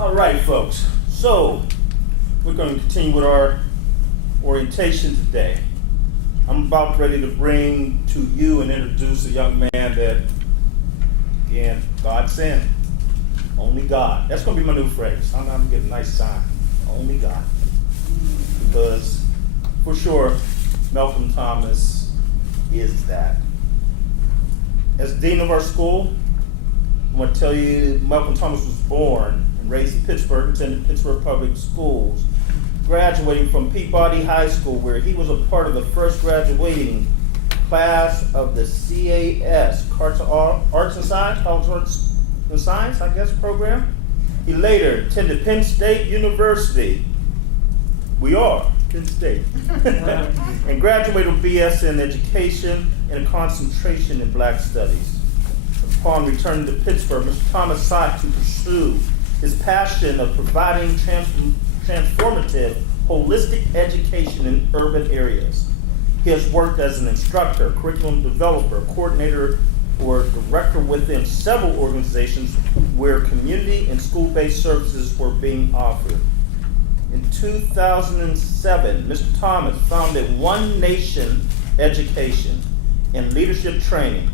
All right, folks. So we're going to continue with our orientation today. I'm about ready to bring to you and introduce a young man that, again, God sent. Only God. That's going to be my new phrase. I'm going to get a nice sign. Only God. Because, for sure, Malcolm Thomas is that. As dean of our school, I want to tell you, Malcolm Thomas was born and raised in Pittsburgh, attended Pittsburgh Public Schools, graduating from Peabody High School, where he was a part of the first graduating class of the CAS, Arts and Science, College Arts and Science, I guess, program. He later attended Penn State University. We are Penn State. And graduated with BS in Education and a concentration in Black Studies. Upon returning to Pittsburgh, Mr. Thomas sought to pursue his passion of providing transformative, holistic education in urban areas. He has worked as an instructor, curriculum developer, coordinator, or director within several organizations where community and school-based services were being offered. In 2007, Mr. Thomas founded One Nation Education and Leadership Training,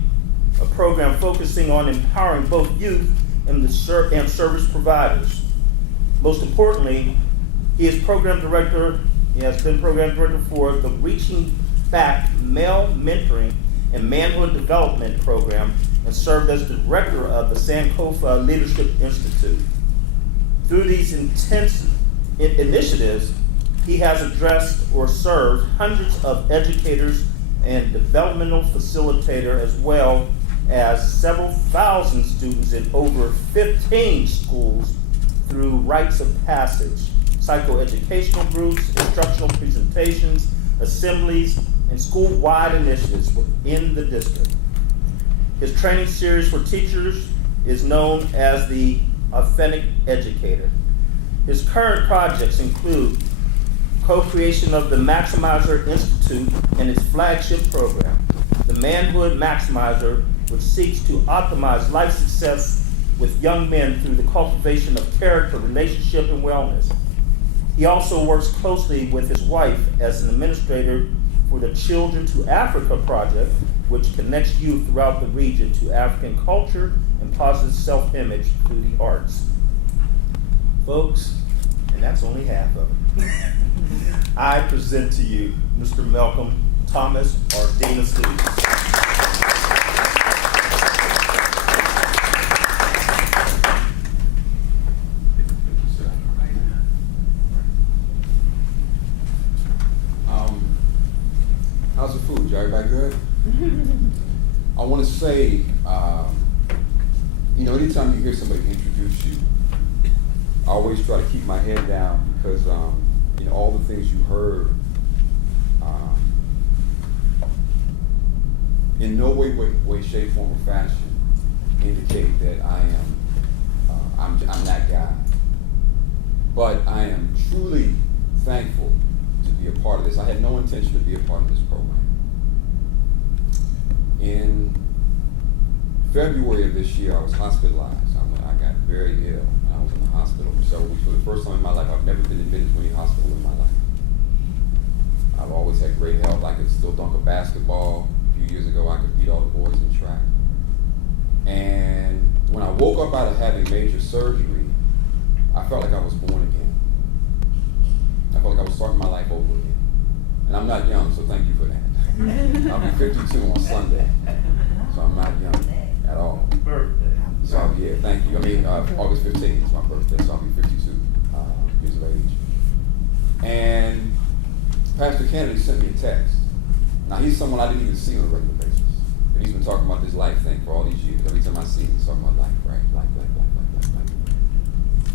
a program focusing on empowering both youth and service providers. Most importantly, he is program director. He has been program director for the Reaching Back Male Mentoring and Manhood Development Program and served as director of the Sankofa Leadership Institute. Through these intense initiatives, he has addressed or served hundreds of educators and developmental facilitator, as well as several thousand students in over 15 schools through rites of passage, psychoeducational groups, instructional presentations, assemblies, and school-wide initiatives within the district. His training series for teachers is known as the Authentic Educator. His current projects include co-creation of the Maximizer Institute and its flagship program, the Manhood Maximizer, which seeks to optimize life success with young men through the cultivation of character, relationship, and wellness. He also works closely with his wife as an administrator for the Children to Africa project, which connects youth throughout the region to African culture and positive self-image through the arts. Folks, and that's only half of it. I present to you Mr. Malcolm Thomas, our Dean of Students. How's the food? Everybody good? I want to say, anytime you hear somebody introduce you, I always try to keep my head down because, all the things you heard, in no way, shape, form, or fashion indicate that I'm that guy. But I am truly thankful to be a part of this. I had no intention to be a part of this program. In February of this year, I was hospitalized. I got very ill. I was in the hospital for several weeks. For the first time in my life, I've never been admitted to any hospital in my life. I've always had great health. I could still dunk a basketball. A few years ago, I could beat all the boys in track. And when I woke up out of having major surgery, I felt like I was born again. I felt like I was starting my life over again. And I'm not young, so thank you for that. I'll be 52 on Sunday, so I'm not young at all. Birthday. So yeah, thank you. August 15th is my birthday, so I'll be 52 years of age. And Pastor Kennedy sent me a text. Now he's someone I didn't even see on a regular basis, but he's been talking about this life thing for all these years. Every time I see him, he's talking about life, right? Life.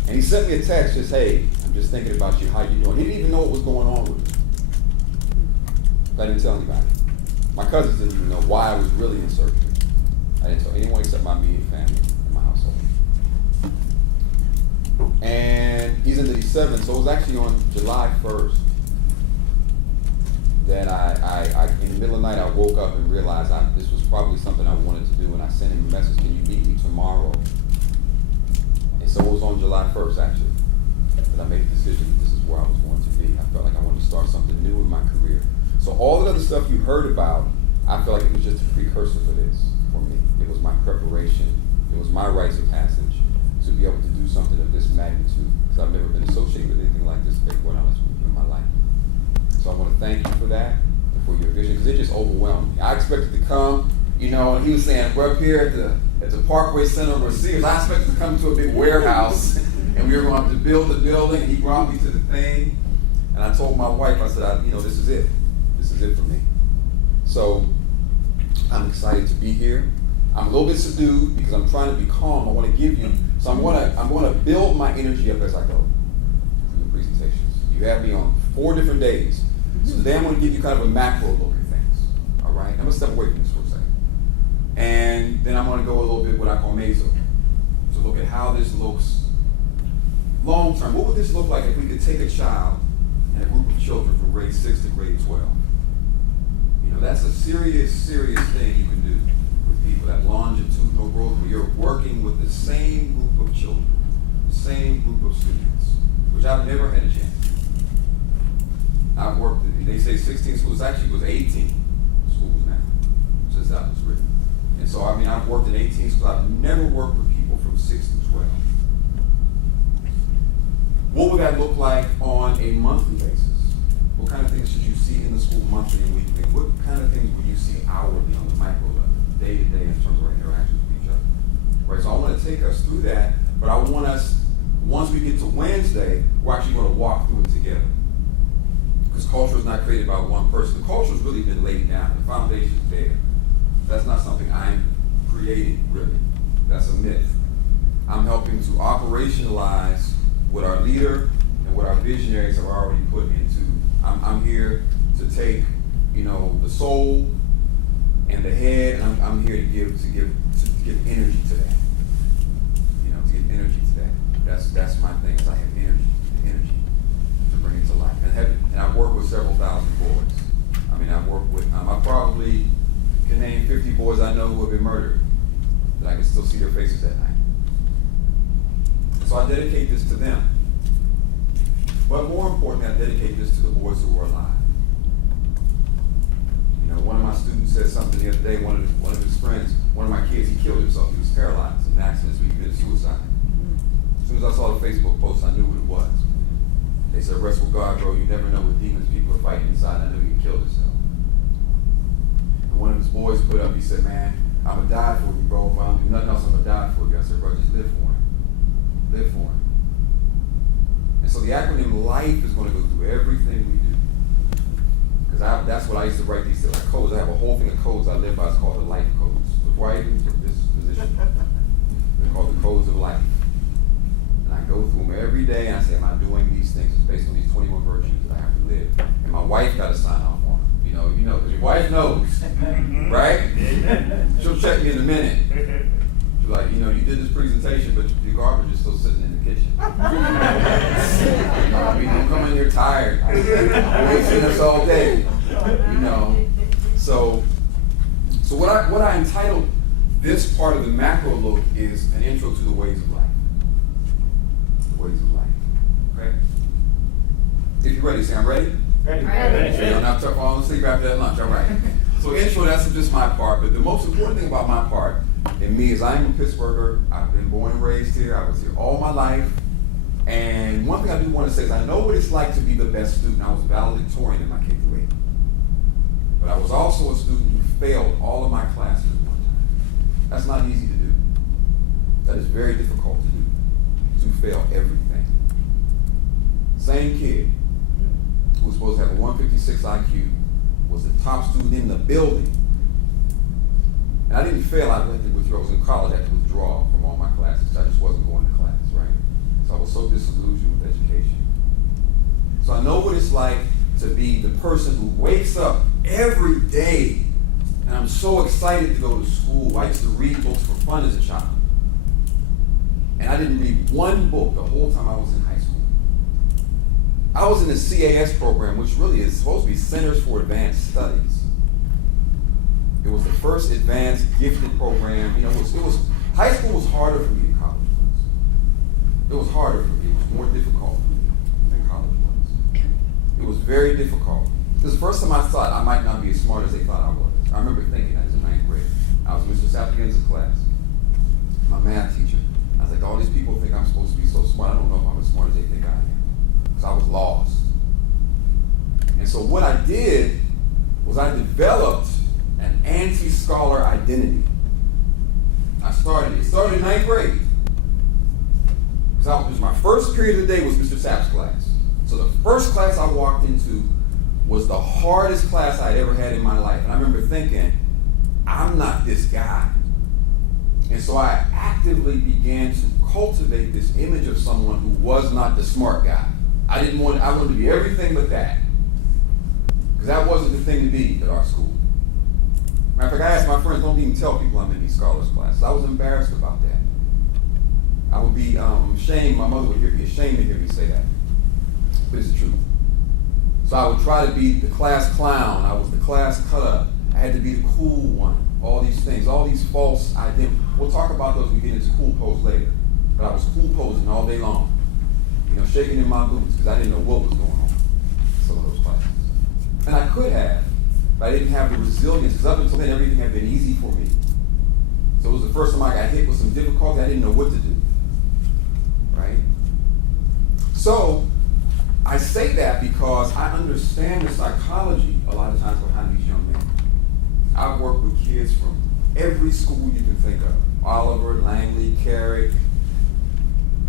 And he sent me a text, just, hey, I'm just thinking about you, how you doing? He didn't even know what was going on with me. I didn't tell anybody. My cousins didn't even know why I was really in surgery. I didn't tell anyone except my immediate family in my household. And he's into these 7, so it was actually on July 1st that I in the middle of the night, I woke up and realized this was probably something I wanted to do, and I sent him a message, can you meet me tomorrow? And so it was on on July 1st, actually, that I made a decision that this is where I was going to be. I felt like I wanted to start something new in my career. So all the other stuff you heard about, I felt like it was just a precursor for this, for me. It was my preparation. It was my rites of passage to be able to do something of this magnitude, because I've never been associated with anything like this, to be quite honest with you, in my life. So I want to thank you for that, and for your vision, because it just overwhelmed me. I expected to come, and he was saying, we're up here at the Parkway Center of Receivers. I expected to come to a big warehouse, and we were going to have to build the building, and he brought me to the thing, and I told my wife, I said, this is it. This is it for me. So I'm excited to be here. I'm a little bit subdued because I'm trying to be calm. I want to give you, so I'm going to build my energy up as I go through the presentations. You have me on 4 different days. So today I'm going to give you kind of a macro look at things. All right? I'm going to step away from this for a second. And then I'm going to go a little bit what I call meso. So look at how this looks long term. What would this look like if we could take a child and a group of children from grade 6 to grade 12? That's a serious thing you can do with people, that longitudinal growth where you're working with the same group of children, the same group of students, which I've never had a chance to do. I've worked, they say 16 schools, actually it was 18 schools now, since that was written. And so, I've worked in 18 schools. I've never worked with people from 6 to 12. What would that look like on a monthly basis? What kind of things should you see in the school monthly and weekly? What kind of things would you see hourly on the micro level, day to day in terms of our interactions with each other? Right, so I want to take us through that, but I want us, once we get to Wednesday, we're actually going to walk through it together. Because culture is not created by one person. The culture has really been laid down. The foundation is there. That's not something I'm creating, really. That's a myth. I'm helping to operationalize what our leader and what our visionaries have already put into. I'm here to take, the soul and the head, and I'm here to give energy to that. To give energy to that. That's my thing. Is I have energy to bring it to life. And I've worked with several thousand boys. I probably can name 50 boys I know who have been murdered, that I can still see their faces at night. So I dedicate this to them. But more importantly, I dedicate this to the boys who are alive. One of my students said something the other day, one of his friends, one of my kids, he killed himself. He was paralyzed in an accident, so he committed suicide. As soon as I saw the Facebook post, I knew what it was. They said, rest with God, bro. You never know what demons people are fighting inside. I knew he killed himself. And one of his boys put up, he said, man, I'm going to die for you, bro. If I don't do nothing else, I'm going to die for you. I said, bro, just live for him. Live for him. And so the acronym LIFE is going to go through everything we do. Because that's what I used to write these codes. I have a whole thing of codes I live by. It's called the life codes. Before I even took this position, they're called the codes of life. And I go through them every day and I say, am I doing these things? It's based on these 21 virtues that I have to live. And my wife got to sign off on them. Because your wife knows, right? She'll check me in a minute. She's like, you did this presentation, but your garbage is still sitting in the kitchen. Don't come in here tired. We've seen this all day. So what I entitled this part of the macro look is an intro to the ways of life. The ways of life. Okay? If you're ready, say I'm ready. Ready. I'm not falling asleep after that lunch. All right. So intro, that's just my part. But the most important thing about my part in me is I'm a Pittsburgher. I've been born and raised here. I was here all my life. And one thing I do want to say is I know what it's like to be the best student. I was valedictorian in my K-8. But I was also a student who failed all of my classes at one time. That's not easy to do. That is very difficult to do, to fail everything. Same kid who was supposed to have a 156 IQ was the top student in the building. And I didn't fail, I went to withdraw. I was in college, I had to withdraw from all my classes. I just wasn't going to class, right? So I was so disillusioned with education. So I know what it's like to be the person who wakes up every day and I'm so excited to go to school. I used to read books for fun as a child. And I didn't read one book the whole time I was in high school. I was in the CAS program, which really is supposed to be Centers for Advanced Studies. It was the first advanced gifted program. It was high school was harder for me than college was. It was harder for me. It was more difficult for me than college was. It was very difficult. This is the first time I thought I might not be as smart as they thought I was. I remember thinking that as a ninth grader. I was Mr. Sapien's class, my math teacher. I was like, all these people think I'm supposed to be so smart. I don't know if I'm as smart as they think I am. Because I was lost. And so what I did was I developed an anti-scholar identity. It started in ninth grade. Because my first period of the day was Mr. Sapp's class. So the first class I walked into was the hardest class I'd ever had in my life. And I remember thinking, I'm not this guy. And so I actively began to cultivate this image of someone who was not the smart guy. I wanted to be everything but that. Because that wasn't the thing to be at our school. Matter of fact, I asked my friends, don't even tell people I'm in these scholars classes. I was embarrassed about that. I would be ashamed, my mother would be ashamed to hear me say that. But it's the truth. So I would try to be the class clown. I was the class cut up. I had to be the cool one. All these things, all these false identities. We'll talk about those when we get into cool pose later. But I was cool posing all day long. Shaking in my boots because I didn't know what was going on in some of those classes. And I could have, but I didn't have the resilience because up until then everything had been easy for me. So it was the first time I got hit with some difficulty. I didn't know what to do. Right? So I say that because I understand the psychology a lot of times behind these young men. I've worked with kids from every school you can think of. Oliver, Langley, Carrick,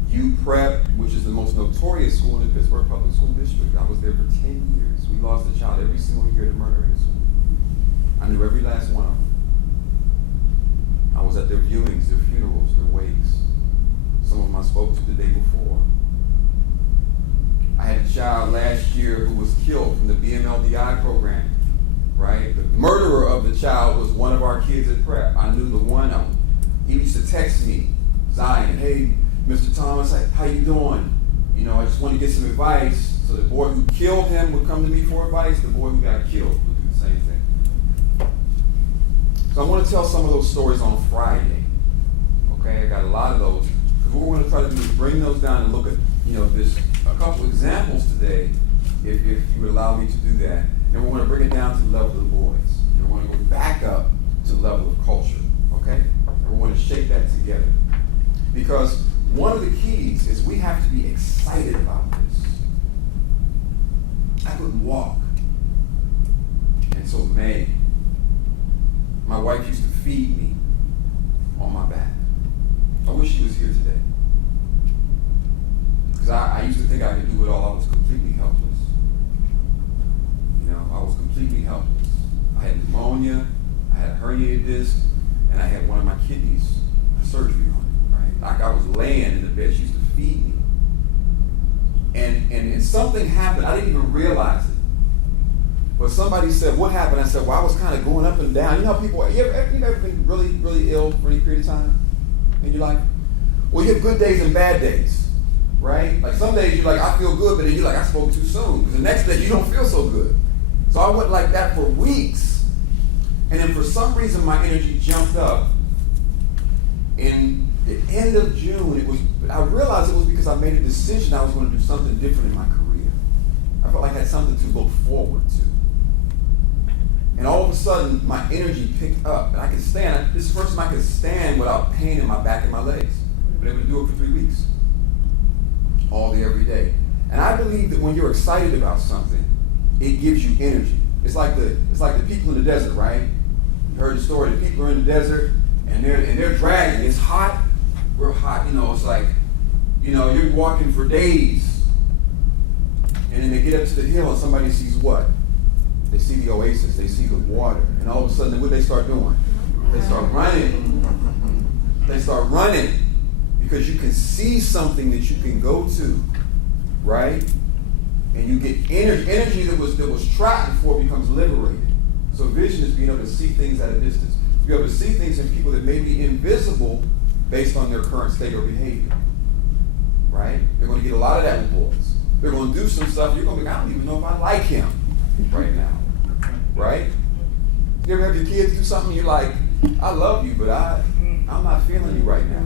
UPrep, which is the most notorious school in the Pittsburgh Public School District. I was there for 10 years. We lost a child every single year to murder in the school. I knew every last one of them. I was at their viewings, their funerals, their wakes. Some of them I spoke to the day before. I had a child last year who was killed from the BMLDI program, right? The murderer of the child was one of our kids at prep. I knew the one. He used to text me, Zion, hey, Mr. Thomas, how you doing? I just want to get some advice. So the boy who killed him would come to me for advice. The boy who got killed would do the same thing. So I want to tell some of those stories on Friday. Okay, I got a lot of those. Because what we're going to try to do is bring those down and look at, a couple examples today, if you would allow me to do that. And we're going to bring it down to the level of the boys. And we're going to go back up to the level of culture. Okay? And we're going to shape that together. Because one of the keys is we have to be excited about this. I couldn't walk until May. My wife used to feed me on my back. I wish she was here today. Because I used to think I could do it all. I was completely helpless. I was completely helpless. I had pneumonia, I had a herniated disc, and I had one of my kidneys surgery on it, right? Like I was laying in the bed, she used to feed me. And something happened, I didn't even realize it. But somebody said, what happened? I said, well, I was kind of going up and down. You know how people, you ever been really, really ill for any period of time in your life? Well, you have good days and bad days, right? Like some days you're like, I feel good, but then you're like, I spoke too soon. Because the next day you don't feel so good. So I went like that for weeks. And then for some reason my energy jumped up. In the end of June, I realized it was because I made a decision I was going to do something different in my career. I felt like I had something to look forward to. And all of a sudden, my energy picked up. And I could stand. This is the first time I could stand without pain in my back and my legs. But able to do it for 3 weeks. All day, every day. And I believe that when you're excited about something, it gives you energy. It's like the people in the desert, right? You heard the story. The people are in the desert. And they're dragging. It's hot. We're hot. It's like, you're walking for days. And then they get up to the hill and somebody sees what? They see the oasis. They see the water. And all of a sudden, what do they start doing? They start running. They start running because you can see something that you can go to, right? And you get energy. Energy that was trapped before becomes liberated. So vision is being able to see things at a distance. You're able to see things in people that may be invisible based on their current state or behavior. Right? They're going to get a lot of that with boys. They're going to do some stuff. You're going to be, I don't even know if I like him right now. Right? You ever have your kids do something, you're like, I love you, but I'm not feeling you right now.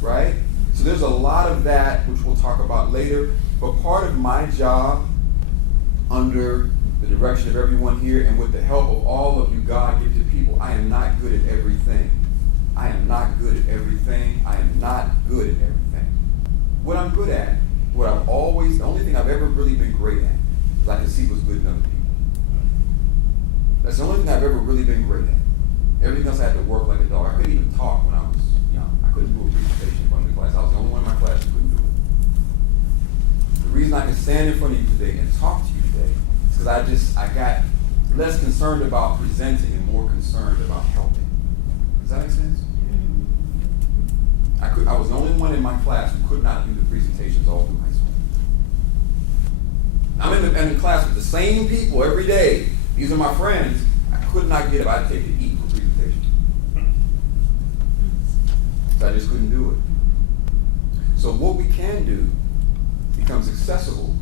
Right? So there's a lot of that, which we'll talk about later. But part of my job, under the direction of everyone here and with the help of all of you God-gifted people, I am not good at everything. I am not good at everything. I am not good at everything. What I'm good at, the only thing I've ever really been great at is I can see what's good in other people. That's the only thing I've ever really been great at. Everything else I had to work like a dog. I couldn't even talk when I was young. I couldn't do a presentation in front of the class. I was the only one in my class who couldn't do it. The reason I can stand in front of you today and talk to you today is because I got less concerned about presenting and more concerned about helping. Does that make sense? I was the only one in my class who could not do the presentations all through high school. I'm in the class with the same people every day. These are my friends. I could not get up. I'd take to eat for presentation. So I just couldn't do it. So what we can do becomes accessible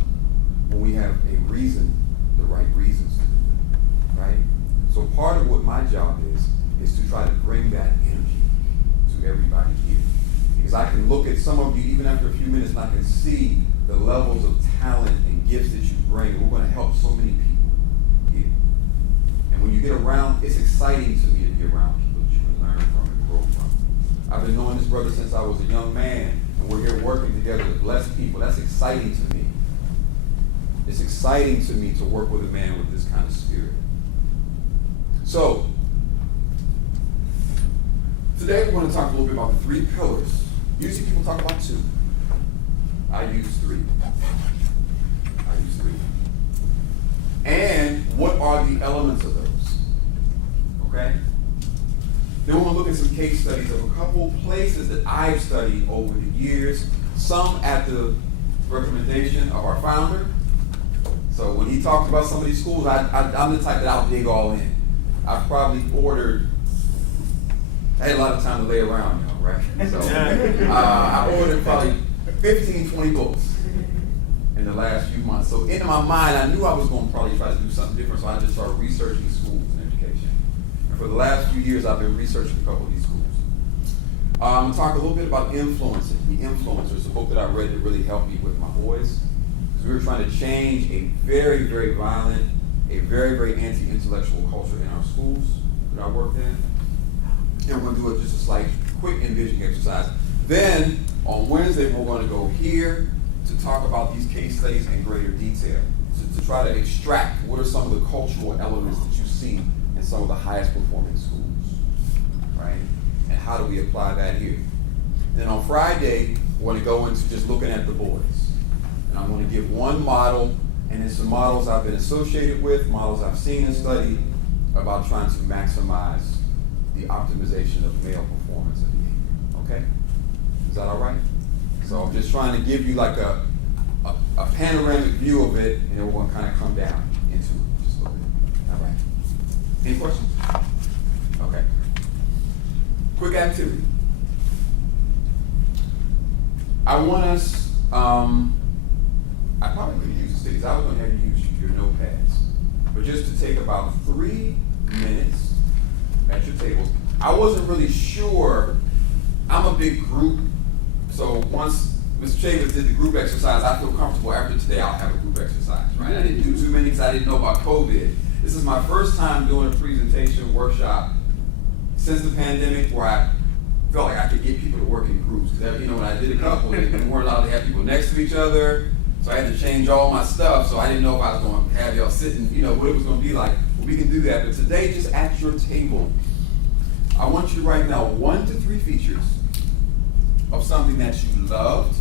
when we have a reason, the right reasons to do it, right? So part of what my job is to try to bring that energy to everybody here. Because I can look at some of you, even after a few minutes, and I can see the levels of talent and gifts that you bring. And we're going to help so many people here. And when you get around, it's exciting to me to be around people that you can learn from and grow from. I've been knowing this brother since I was a young man, and we're here working together to bless people. That's exciting to me. It's exciting to me to work with a man with this kind of spirit. So, today we're going to talk a little bit about the 3 pillars. Usually people talk about 2. I use 3. And what are the elements of those? Okay? Then we're going to look at some case studies of a couple places that I've studied over the years. Some at the recommendation of our founder. So when he talked about some of these schools, I'm the type that I'll dig all in. I've probably I had a lot of time to lay around, right? So I ordered probably 15, 20 books in the last few months. So in my mind, I knew I was going to probably try to do something different, so I just started researching schools and education. And for the last few years, I've been researching a couple of these schools. I'm going to talk a little bit about influencing. The Influencers, a book that I read that really helped me with my boys. Because we were trying to change a very, very violent, a very, very anti-intellectual culture in our schools that I worked in. And we're going to do just a slight, quick envisioning exercise. Then, on Wednesday, we're going to go here to talk about these case studies in greater detail, to try to extract what are some of the cultural elements that you see in some of the highest performing schools, right? And how do we apply that here? And then on Friday, we're going to go into just looking at the boys. And I'm going to give one model, and then some models I've been associated with, models I've seen and studied about trying to maximize the optimization of male performance and behavior. Okay? Is that all right? So I'm just trying to give you like a panoramic view of it, and then we're going to kind of come down into it just a little bit. All right. Any questions? Okay. Quick activity. I want us, I probably could use the stickies. I was going to have you use your notepads. But just to take about 3 minutes at your tables. I wasn't really sure. I'm a big group. So once Mr. Chavez did the group exercise, I feel comfortable after today I'll have a group exercise, right? I didn't do too many because I didn't know about COVID. This is my first time doing a presentation workshop since the pandemic where I felt like I could get people to work in groups. Because, when I did a couple, they weren't allowed to have people next to each other. So I had to change all my stuff. So I didn't know if I was going to have y'all sitting, what it was going to be like. Well, we can do that. But today, just at your table, I want you to write down 1 to 3 features of something that you loved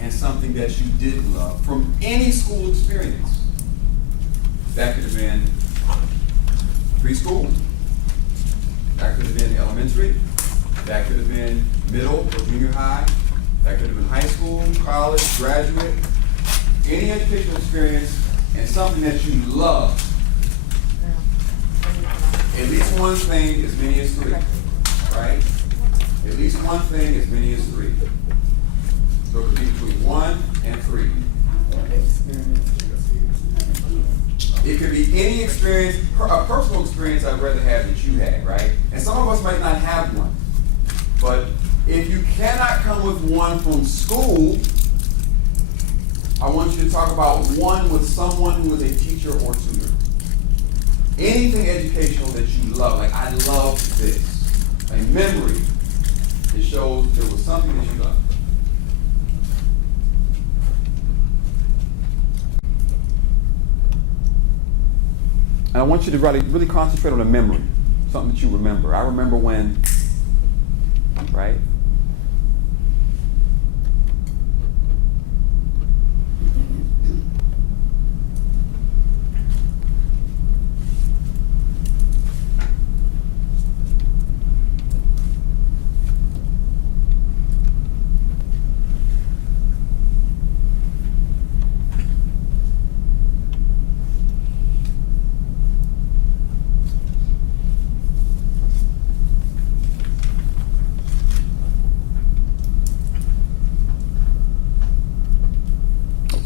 and something that you didn't love from any school experience. That could have been preschool. That could have been elementary. That could have been middle or junior high. That could have been high school, college, graduate. Any educational experience and something that you love. At least one thing, as many as 3. Right? At least one thing, as many as 3. So it could be between 1 and 3. It could be any experience, a personal experience I'd rather have that you had, right? And some of us might not have one. But If you cannot come with one from school, I want you to talk about one with someone who is a teacher or tutor. Anything educational that you love, like I love this. A memory that shows there was something that you loved. And I want you to really concentrate on a memory, something that you remember. I remember when, right?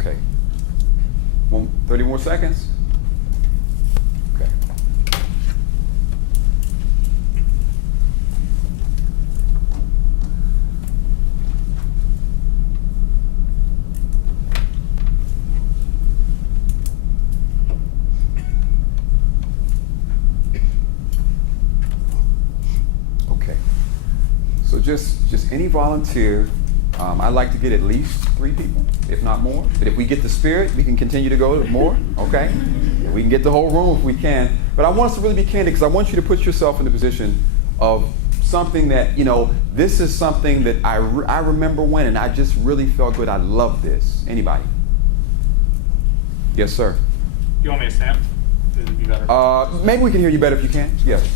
Okay. 30 more seconds. Okay. Okay. So just any volunteer. I'd like to get at least 3 people, if not more. But if we get the spirit, we can continue to go more, okay? We can get the whole room if we can. But I want us to really be candid because I want you to put yourself in the position of something that, this is something that I remember when, and I just really felt good. I love this. Anybody? Yes, sir. You want me to stand? It'd be better. Maybe we can hear you better if you can. Yes.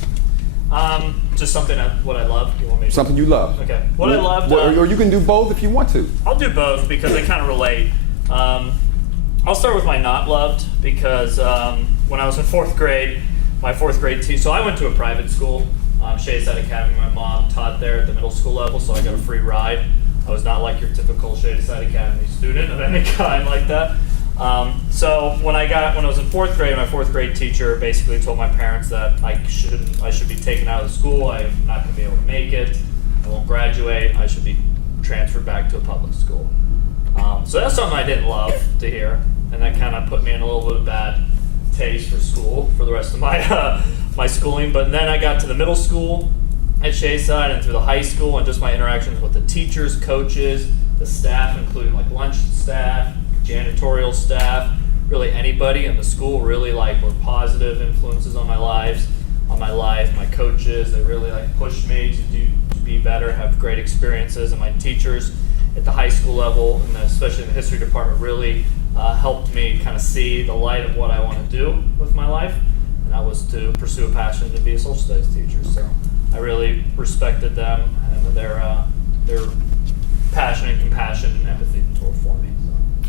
Just something what I love. You want me to? Something you love. Okay. What I loved. Or you can do both if you want to. I'll do both because they kind of relate. I'll start with my not loved because when I was in 4th grade, my 4th grade teacher. So I went to a private school, Shadyside Academy. My mom taught there at the middle school level, so I got a free ride. I was not like your typical Shadyside Academy student of any kind like that. So when I was in 4th grade, my 4th grade teacher basically told my parents that I should be taken out of the school. I'm not going to be able to make it. I won't graduate. I should be transferred back to a public school. So that's something I didn't love to hear, and that kind of put me in a little bit of bad taste for school for the rest of my my schooling. But then I got to the middle school at Shadyside and through the high school, and just my interactions with the teachers, coaches, the staff, including like lunch staff, janitorial staff, really anybody in the school really were positive influences on my life. My coaches, they really pushed me to be better, have great experiences, and my teachers at the high school level, and especially in the history department, really helped me kind of see the light of what I want to do with my life, and that was to pursue a passion to be a social studies teacher. So I really respected them and their passion and compassion and empathy for me.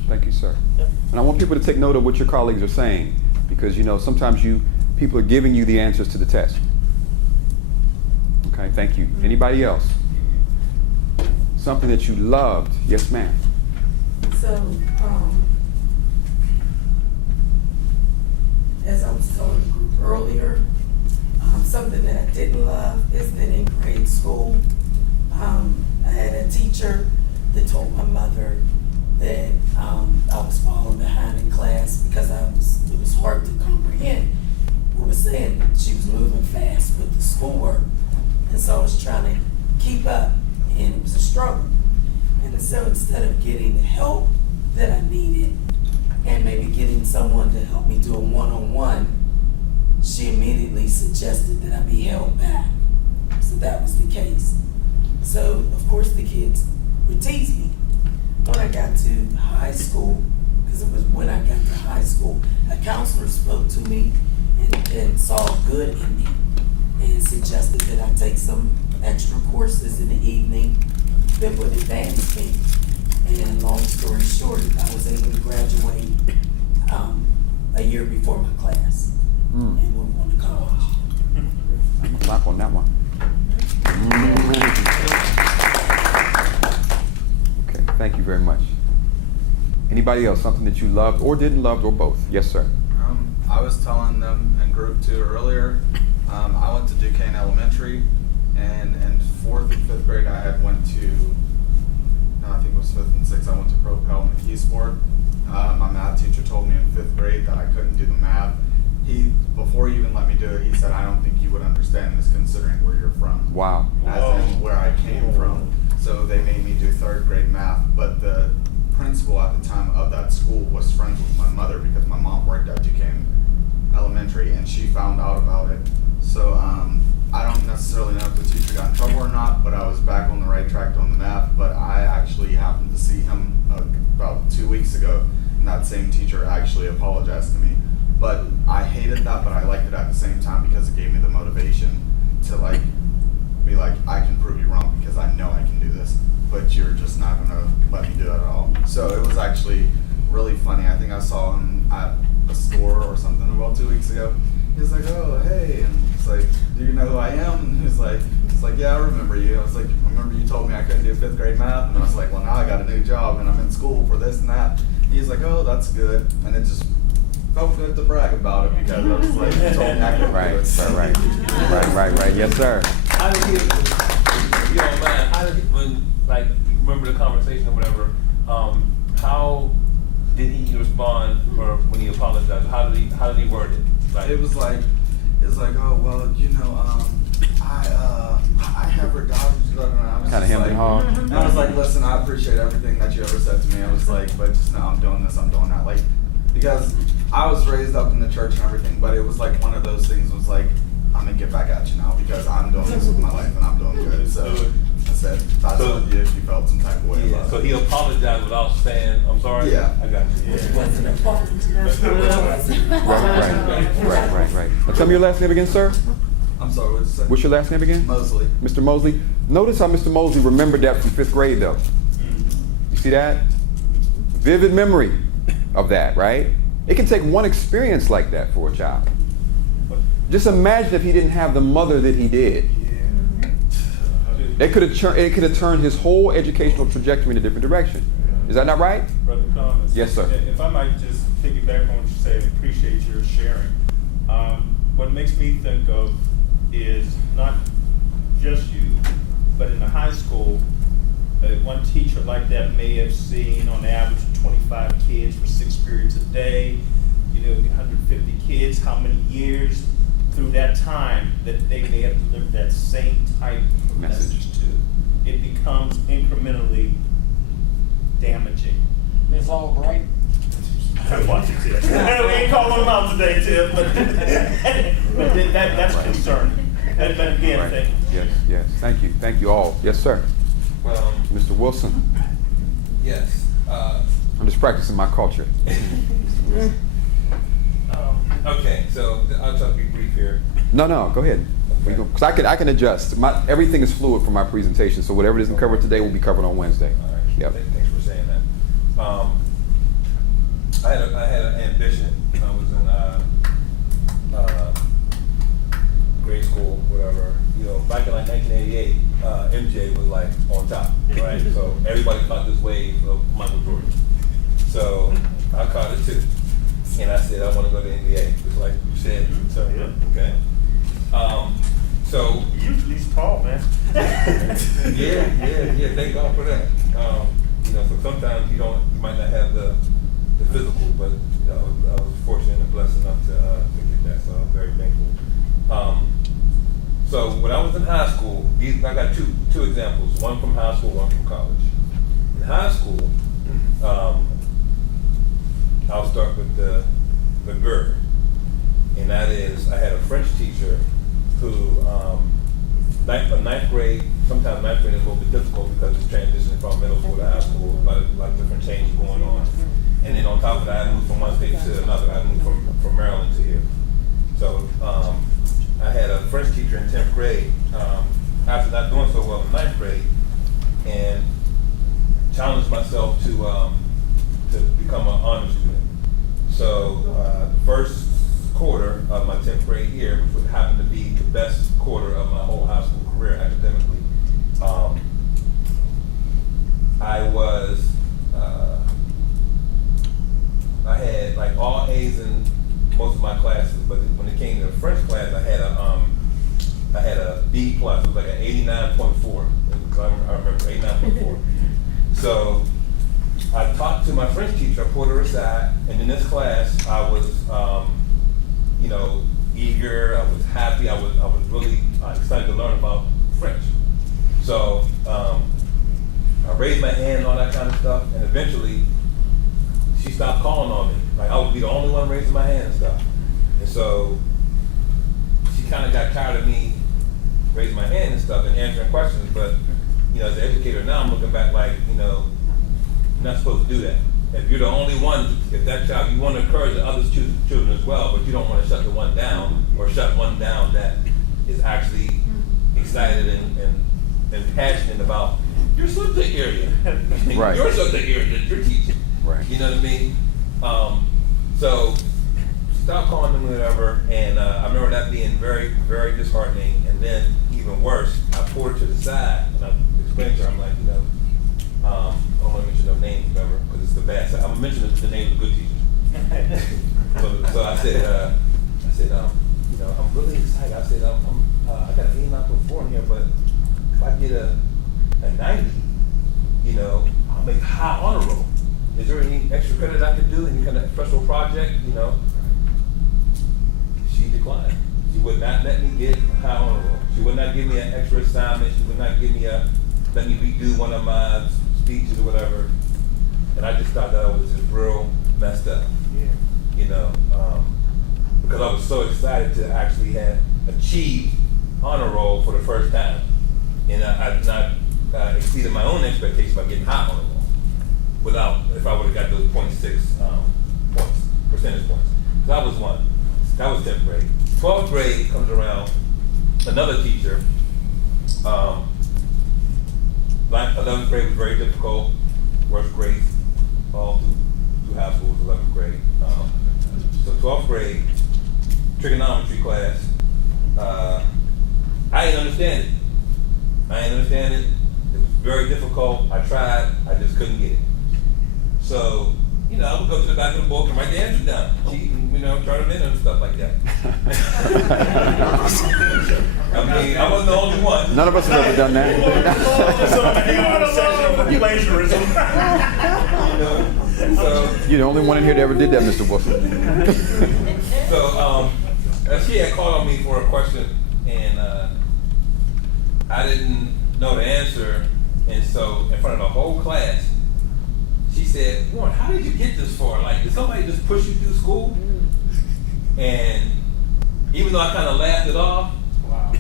Thank you, sir. Yep. And I want people to take note of what your colleagues are saying, because sometimes people are giving you the answers to the test. Okay, thank you. Anybody else? Something that you loved? Yes, ma'am. So, as I was telling the group earlier, something that I didn't love is that in grade school, I had a teacher that told my mother that I was falling behind in class because it was hard to comprehend what was saying. She was moving fast with the schoolwork, and so I was trying to keep up, and it was a struggle. And so instead of getting the help that I needed and maybe getting someone to help me do a one-on-one, she immediately suggested that I be held back. So that was the case. So of course the kids would tease me. When I got to high school, because it was when I got to high school, a counselor spoke to me and saw good in me and suggested that I take some extra courses in the evening that would advance me. And long story short, I was able to graduate a year before my class and move on to college. I'm gonna clap on that one. Okay, thank you very much. Anybody else? Something that you loved or didn't love or both? Yes, sir. I was telling them in group 2 earlier, I went to Duquesne Elementary. And in 4th and 5th grade, I had went to, no, I think it was 5th and 6th, I went to Propel McKee Sport. My math teacher told me in 5th grade that I couldn't do the math. Before he even let me do it, he said, I don't think you would understand this considering where you're from. Wow. As in where I came from. So they made me do 3rd grade math, but the principal at the time of that school was friends with my mother because my mom worked at Duquesne Elementary and she found out about it. So I don't necessarily know if the teacher got in trouble or not, but I was back on the right track doing the math. But I actually happened to see him about 2 weeks ago, and that same teacher actually apologized to me. But I hated that, but I liked it at the same time because it gave me the motivation to like be like, I can prove you wrong because I know I can do this, but you're just not gonna let me do it at all. So it was actually really funny. I think I saw him at a store or something about 2 weeks ago. He was like, oh, hey, and it's like, do you know who I am? And he was like, it's like, yeah, I remember you. I was like, remember you told me I couldn't do 5th grade math? And I was like, well, now I got a new job and I'm in school for this and that. And he's like, oh, that's good. And it just felt good to brag about it because I was like, you told me I couldn't do it. Right. Yes, sir. How did he, if you don't mind, how did he, when, like, you remember the conversation or whatever, how did he respond or when he apologized? How did he word it? Like, It was like, oh, well, you know, I have regarded you. Kinda hemmed and hawed. And I was like, listen, I appreciate everything that you ever said to me. I was like, but just know I'm doing this, I'm doing that. Like, because I was raised up in the church and everything, but it was like one of those things was like, I'm gonna get back at you now because I'm doing this with my life and I'm doing good. So I said, I told you if you felt some type of way about it. so he apologized without saying, I'm sorry? Yeah. I got you. Right. Now tell me your last name again, sir. I'm sorry, what'd you say? What's your last name again? Mosley. Mr. Mosley. Notice how Mr. Mosley remembered that from 5th grade, though. You see that? Vivid memory of that, right? It can take one experience like that for a child. Just imagine if he didn't have the mother that he did. It could have turned his whole educational trajectory in a different direction. Is that not right? Brother Thomas. Yes, sir. If I might just piggyback on what you said, appreciate your sharing. What makes me think of is not just you, but in the high school, one teacher like that may have seen on average 25 kids for 6 periods a day, 150 kids, how many years through that time that they may have delivered that same type of message to. It becomes incrementally damaging. It's all bright. Watch it, Tip. We ain't calling them out today, Tip, but that's concerning. But again, Right. thank you. Yes. Thank you all. Yes, sir. Mr. Wilson. Yes. I'm just practicing my culture. Okay, so I'll try to be brief here. No, go ahead. Okay. Because I can adjust. Everything is fluid for my presentation, so whatever isn't covered today will be covered on Wednesday. All right. Yep. Thanks for saying that. I had an ambition when I was in grade school, whatever. Back in like 1988, MJ was like on top, right? So everybody caught this wave of Michael Jordan. So I caught it too, and I said I want to go to the NBA, just like you said. So okay. So Usually he's tall, man. yeah. Thank God for that. So sometimes you might not have the physical, but I was fortunate and blessed enough to get that. So I'm very thankful. So when I was in high school, I got two examples. One from high school, one from college. In high school, I'll start with the GER, and that is I had a French teacher who ninth grade. Sometimes ninth grade is a little bit difficult because it's transitioning from middle school to high school. A lot of different changes going on. And then on top of that, I moved from one state to another. I moved from Maryland to here. So I had a French teacher in 10th grade after not doing so well in 9th grade, and challenged myself to become an honor student. So the first quarter of my 10th grade year, which would happen to be the best quarter of my whole high school career academically, I had like all A's in most of my classes, but when it came to the French class, I had a B plus. It was like an 89.4. I remember 89.4. So I talked to my French teacher. I pulled her aside, and in this class, I was, eager. I was happy. I was really excited to learn about French. So I raised my hand and all that kind of stuff, and eventually she stopped calling on me. Like I would be the only one raising my hand and stuff. And so she kind of got tired of me raising my hand and stuff and answering questions. But as an educator now, I'm looking back like, you're not supposed to do that. If you're the only one, if that child, you want to encourage the other children as well, but you don't want to shut the one down or shut one down that is actually excited and passionate about your subject area. Right. Your subject area that you're teaching. Right. You know what I mean? So stop calling them whatever, and I remember that being very, very disheartening. And then even worse, I pulled her to the side and I explained to her, I'm like, I don't want to mention no names, whatever, because it's the bad side. I'm gonna mention the names of good teachers. so I said, I'm really excited. I said, I got an 89.4 in here, but if I get a 90, I'll make high honor roll. Is there any extra credit I can do? Any kind of special project? She declined. She would not let me get a high honor roll. She would not give me an extra assignment. She would not give me let me redo one of my speeches or whatever. And I just thought that was just real messed up. Yeah. Because I was so excited to actually have achieved honor roll for the first time. And I did not exceeded my own expectations by getting high honor roll if I would have got those 0.6 percentage points. So that was one. That was 10th grade. 12th grade comes around, another teacher. 11th grade was very difficult, worst grades all through high school was 11th grade. So 12th grade, trigonometry class, I didn't understand it. It was very difficult. I tried, I just couldn't get it. So, I would go to the back of the book and write the answer down, cheat and, try to minute and stuff like that. I wasn't the only one. None of us have ever done that. Plagiarism. So You're the only one in here that ever did that, Mr. Wilson. So she had called on me for a question, and I didn't know the answer, and so in front of the whole class, she said, "Warren, how did you get this far? Like, did somebody just push you through school?" And even though I kind of laughed it off, wow,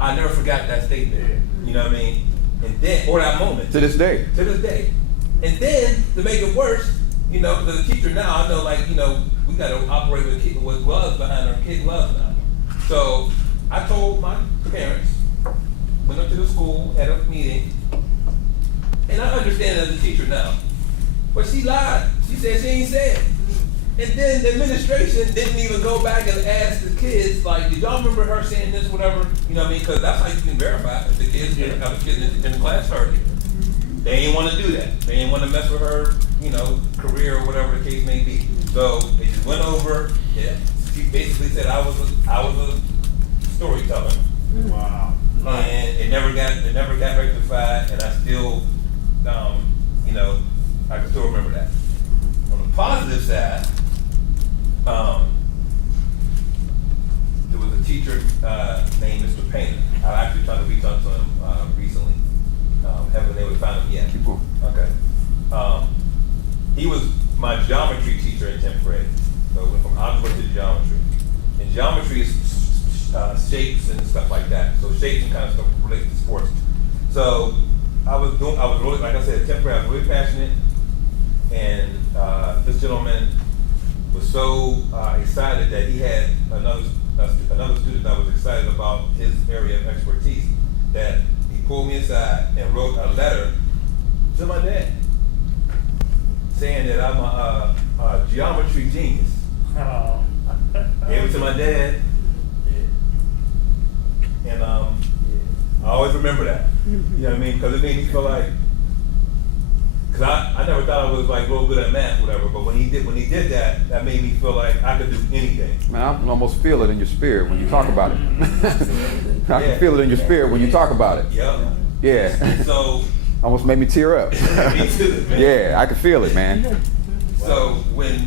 I never forgot that statement. You know what I mean? And then, or that moment. To this day. To this day. And then, to make it worse, because as a teacher now, I know, we got to operate with gloves behind our kid gloves now. So I told my parents, went up to the school, had a meeting, and I understand as a teacher now. But she lied. She said she ain't said. And then the administration didn't even go back and ask the kids, like, did y'all remember her saying this, whatever? You know what I mean? Because that's how you can verify if the kids, how the kids in the class heard it. They ain't want to do that. They ain't want to mess with her, career or whatever the case may be. So they just went over. Yeah, she basically said I was a storyteller. Wow. And it never got rectified, and I still, I can still remember that. On the positive side, there was a teacher named Mr. Painter. I actually tried to reach out to him recently. Haven't been able to find him yet. Keep going. Okay. He was my geometry teacher in 10th grade. So we went from algebra to geometry. And geometry is shapes and stuff like that. So shapes and kind of stuff related to sports. So I was really, like I said, 10th grade, I was really passionate. And this gentleman was so excited that he had another student that was excited about his area of expertise that he pulled me aside and wrote a letter to my dad saying that I'm a geometry genius. Oh. Gave it to my dad. And I always remember that. You know what I mean? Because it made me feel like, because I I never thought I was like real good at math, whatever. But when he did that, that made me feel like I could do anything. Man, I can almost feel it in your spirit when you talk about it. I can feel it in your spirit when you talk about it. Yep. Yeah. So Almost made me tear up. me too, man. Yeah, I can feel it, man. So when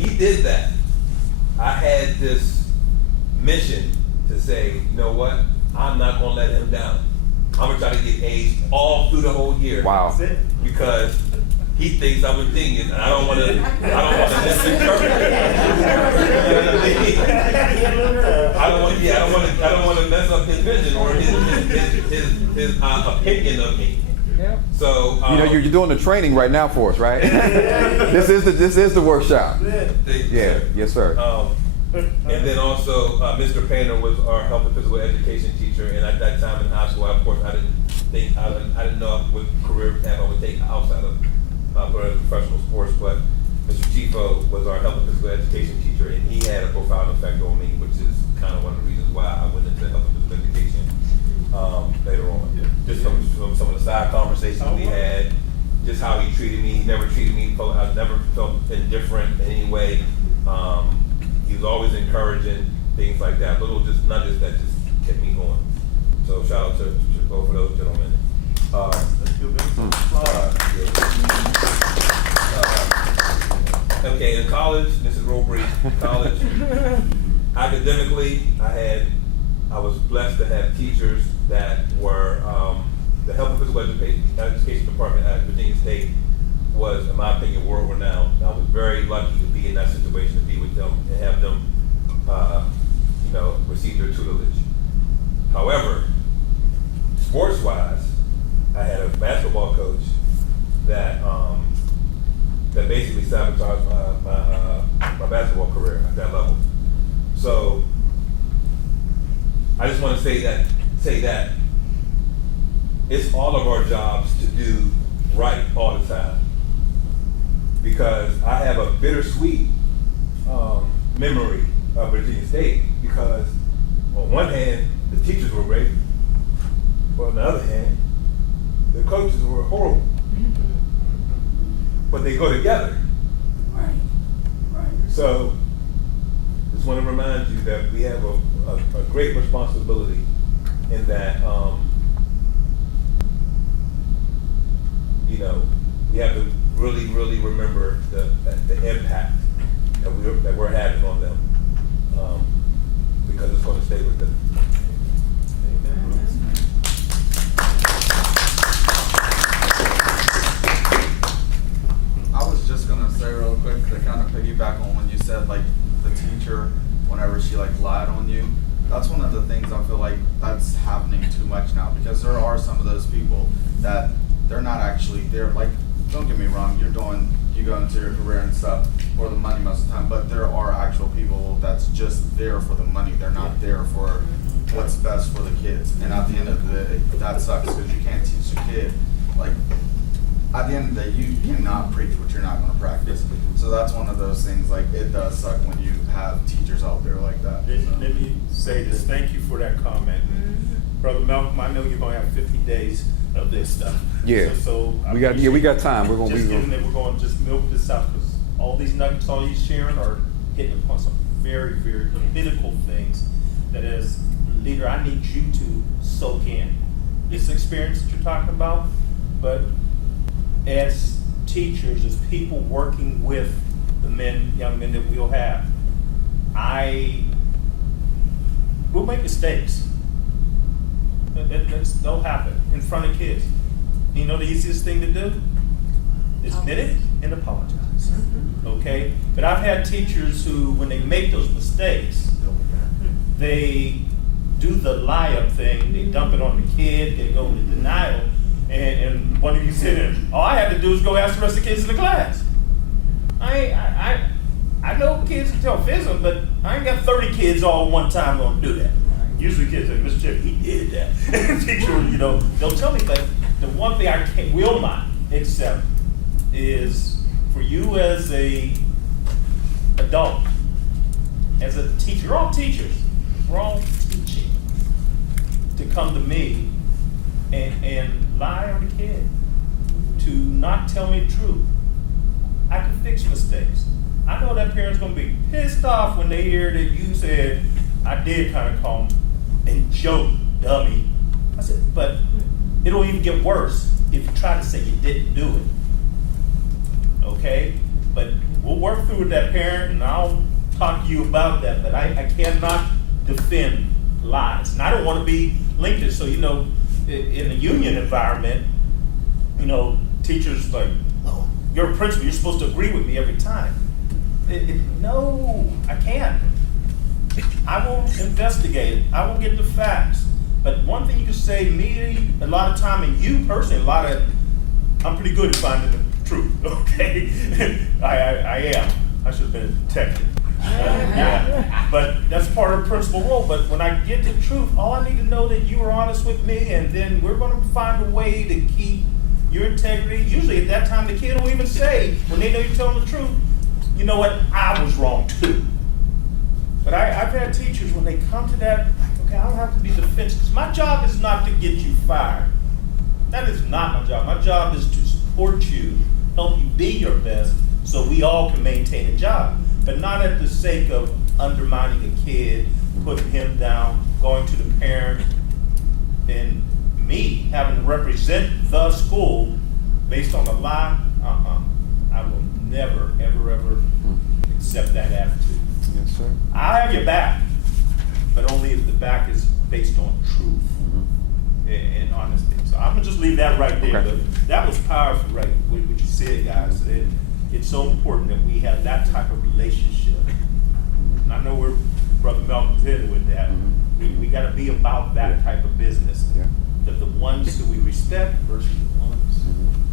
he did that, I had this mission to say, you know what? I'm not gonna let him down. I'm gonna try to get A's all through the whole year. Wow. Because he thinks I'm a genius, and I don't want to misinterpret it. I don't want to mess up his vision or his opinion of me. So you're doing the training right now for us, right? This is the workshop. Yeah, yes, sir. And then also, Mr. Painter was our health and physical education teacher, and at that time in high school, of course, I didn't know what career path I would take outside of professional sports. But Mr. Chifo was our health and physical education teacher, and he had a profound effect on me, which is kind of one of the reasons why I went into health and physical education later on. Just from some of the side conversations we had, just how he treated me. He never treated me. I never felt indifferent in any way. He was always encouraging, things like that, little just nudges that just kept me going. So shout out to both of those gentlemen. Okay, in college, this is real brief. College, academically, I was blessed to have teachers that were the health and physical education department at Virginia State was, in my opinion, world renowned. I was very lucky to be in that situation, to be with them and have them, receive their tutelage. However, sports-wise, I had a basketball coach that basically sabotaged my basketball career at that level. So I just want to say that it's all of our jobs to do right all the time. Because I have a bittersweet memory of Virginia State, because on one hand, the teachers were great, but on the other hand, the coaches were horrible. But they go together. Right. So, just want to remind you that we have a great responsibility in that, we have to really, really remember the impact that we're having on them, because it's going to stay with them. I was just gonna say real quick to kind of piggyback on when you said like the teacher, whenever she like lied on you. That's one of the things I feel like that's happening too much now, because there are some of those people that they're not actually there. Like, don't get me wrong, you go into your career and stuff for the money most of the time, but there are actual people that's just there for the money. They're not there for what's best for the kids. And at the end of the day, that sucks, because you can't teach a kid, like, at the end of the day, you cannot preach what you're not going to practice. So that's one of those things, like, it does suck when you have teachers out there like that. Let me say this, thank you for that comment. Brother Malcolm, I know you're gonna have 50 days of this stuff. Yeah. So we got time. We're gonna we're gonna just milk this out, because all these nuggets all you sharing are hitting upon some very, very critical things that, as a leader, I need you to soak in this experience that you're talking about. But as teachers, as people working with the young men that we'll have, we'll make mistakes. They'll happen in front of kids. You know the easiest thing to do? Is admit it and apologize. Okay? But I've had teachers who, when they make those mistakes, they do the lie-up thing. They dump it on the kid. They go into denial. And one of you said, all I had to do was go ask the rest of the kids in the class. I know kids can tell physics, but I ain't got 30 kids all at one time going to do that. Usually kids say, Mr. Chip, he did that. Teacher, they'll tell me that. The one thing I will not accept is for you as a adult, as a teacher, we're all teachers, we're all teaching, to come to me and lie on the kid. to not tell me the truth. I can fix mistakes. I know that parent's gonna be pissed off when they hear that you said, I did kind of call them and joke, dummy. I said, but it'll even get worse if you try to say you didn't do it. Okay? But we'll work through with that parent and I'll talk to you about that, but I cannot defend lies. And I don't want to be linked to, so in a union environment, teachers like, oh, you're a principal, you're supposed to agree with me every time. No, I can't. I will investigate it. I will get the facts. But one thing you can say to me a lot of time, and you personally, I'm pretty good at finding the truth, okay? I am. I should have been a detective. Yeah. But that's part of the principal role. But when I get the truth, all I need to know that you are honest with me, and then we're going to find a way to keep your integrity. Usually at that time, the kid will even say, when they know you're telling the truth, you know what, I was wrong too. But I've had teachers, when they come to that, okay, I don't have to be defensive, because my job is not to get you fired. That is not my job. My job is to support you, help you be your best, so we all can maintain a job. But not at the sake of undermining a kid, putting him down, going to the parent, and me having to represent the school based on a lie. I will never, ever, ever accept that attitude. Yes, sir. I'll have your back, but only if the back is based on truth and honesty. So I'm gonna just leave that right there. Okay. But that was powerful, right? What you said, guys. It's so important that we have that type of relationship. And I know where Brother Malcolm's headed with that. We got to be about that type of business. Yeah. That the ones that we respect versus the ones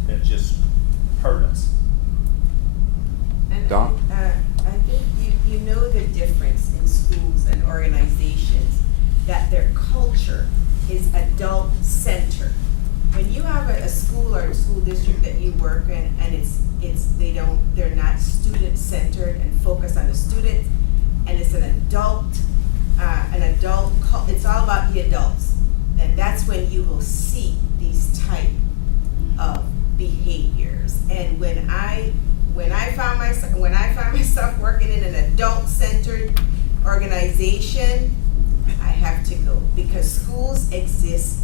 that just hurt us. And Don? I think you know the difference in schools and organizations, that their culture is adult-centered. When you have a school or a school district that you work in, and they're not student-centered and focused on the students, and it's it's all about the adults, then that's when you will see these type of behaviors. And when I find myself working in an adult-centered organization, I have to go, because schools exist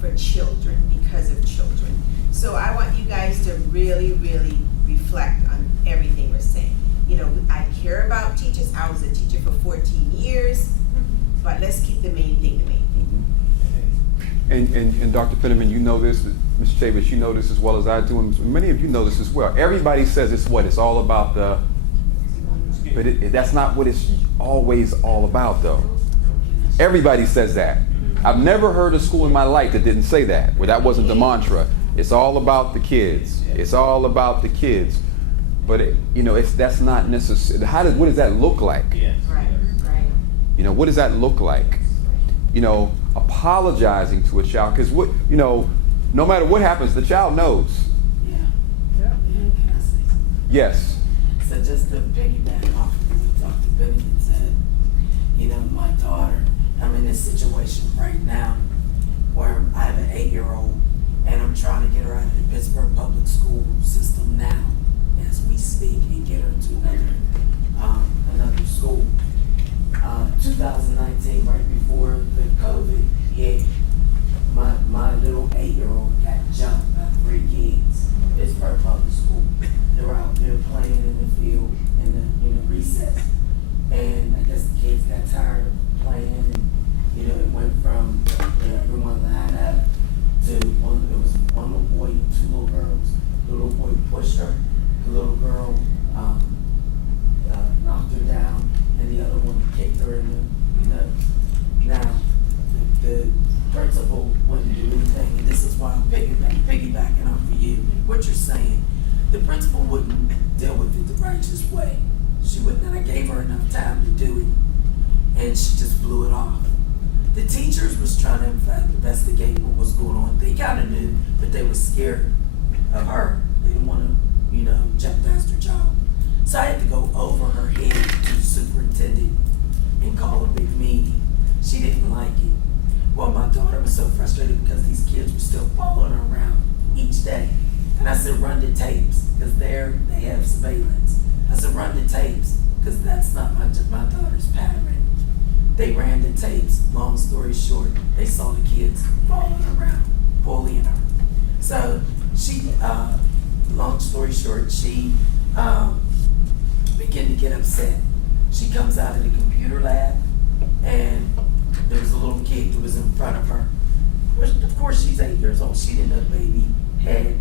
for children, because of children. So I want you guys to really, really reflect on everything we're saying. I care about teachers. I was a teacher for 14 years, but let's keep the main thing the main thing. And Dr. Fenneman, you know this, Mr. Chavis, you know this as well as I do, and many of you know this as well. Everybody says it's all about but that's not what it's always all about, though. Everybody says that. I've never heard a school in my life that didn't say that, where that wasn't the mantra. It's all about the kids. It's all about the kids. But that's not necessary. What does that look like? Yes. Right. What does that look like? Apologizing to a child, because no matter what happens, the child knows. Yeah. Can I say something? Yes. So just to piggyback off of what Dr. Benjamin said, my daughter, I'm in this situation right now where I have an 8-year-old and I'm trying to get her out of the Pittsburgh public school system now as we speak and get her to another school. 2019, right before the COVID hit, my little 8-year-old got jumped by 3 kids. Pittsburgh public school. They were out there playing in the field in the recess. And I guess the kids got tired of playing, and it went from everyone lined up to there was one little boy and 2 little girls. The little boy pushed her, the little girl knocked her down, and the other one kicked her in the nose. Now, the principal wouldn't do anything, and this is why I'm piggybacking off of you. What you're saying, the principal wouldn't deal with it the righteous way. She wouldn't, and I gave her enough time to do it, and she just blew it off. The teachers was trying to investigate what was going on. They kind of knew, but they were scared of her. They didn't want to, jeopardize their job. So I had to go over her head to the superintendent and call a big meeting. She didn't like it. Well, my daughter was so frustrated because these kids were still following her around each day. And I said, run the tapes, because they have surveillance. I said, run the tapes, because that's not my daughter's pattern. They ran the tapes. Long story short, they saw the kids falling around, bullying her. So she, long story short, she began to get upset. She comes out of the computer lab, and there was a little kid who was in front of her. Of course, she's 8 years old. She didn't know the baby had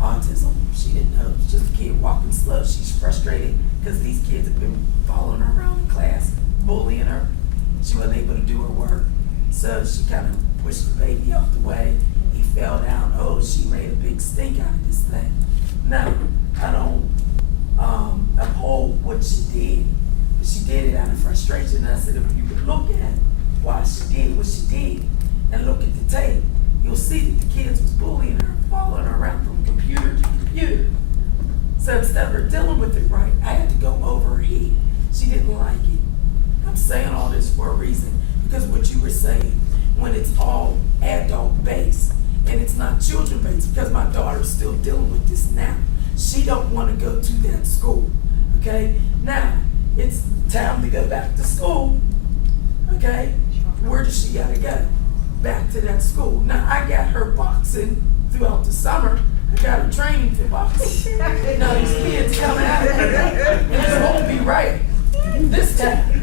autism. She didn't know. It was just a kid walking slow. She's frustrated because these kids have been following her around in class, bullying her. She wasn't able to do her work. So she kind of pushed the baby out the way. He fell down. Oh, she made a big stink out of this thing. No, I don't uphold what she did. But she did it out of frustration. And I said, if you could look at why she did what she did and look at the tape, you'll see that the kids was bullying her, following her around from computer to computer. So instead of her dealing with it right, I had to go over her head. She didn't like it. I'm saying all this for a reason, because what you were saying, when it's all adult-based and it's not children-based, because my daughter's still dealing with this now. She don't want to go to that school, okay? Now, it's time to go back to school, okay? Where does she gotta go? Back to that school. Now, I got her boxing throughout the summer. I got her training for boxing. Now, these kids coming out of there, and it's gonna be right this time.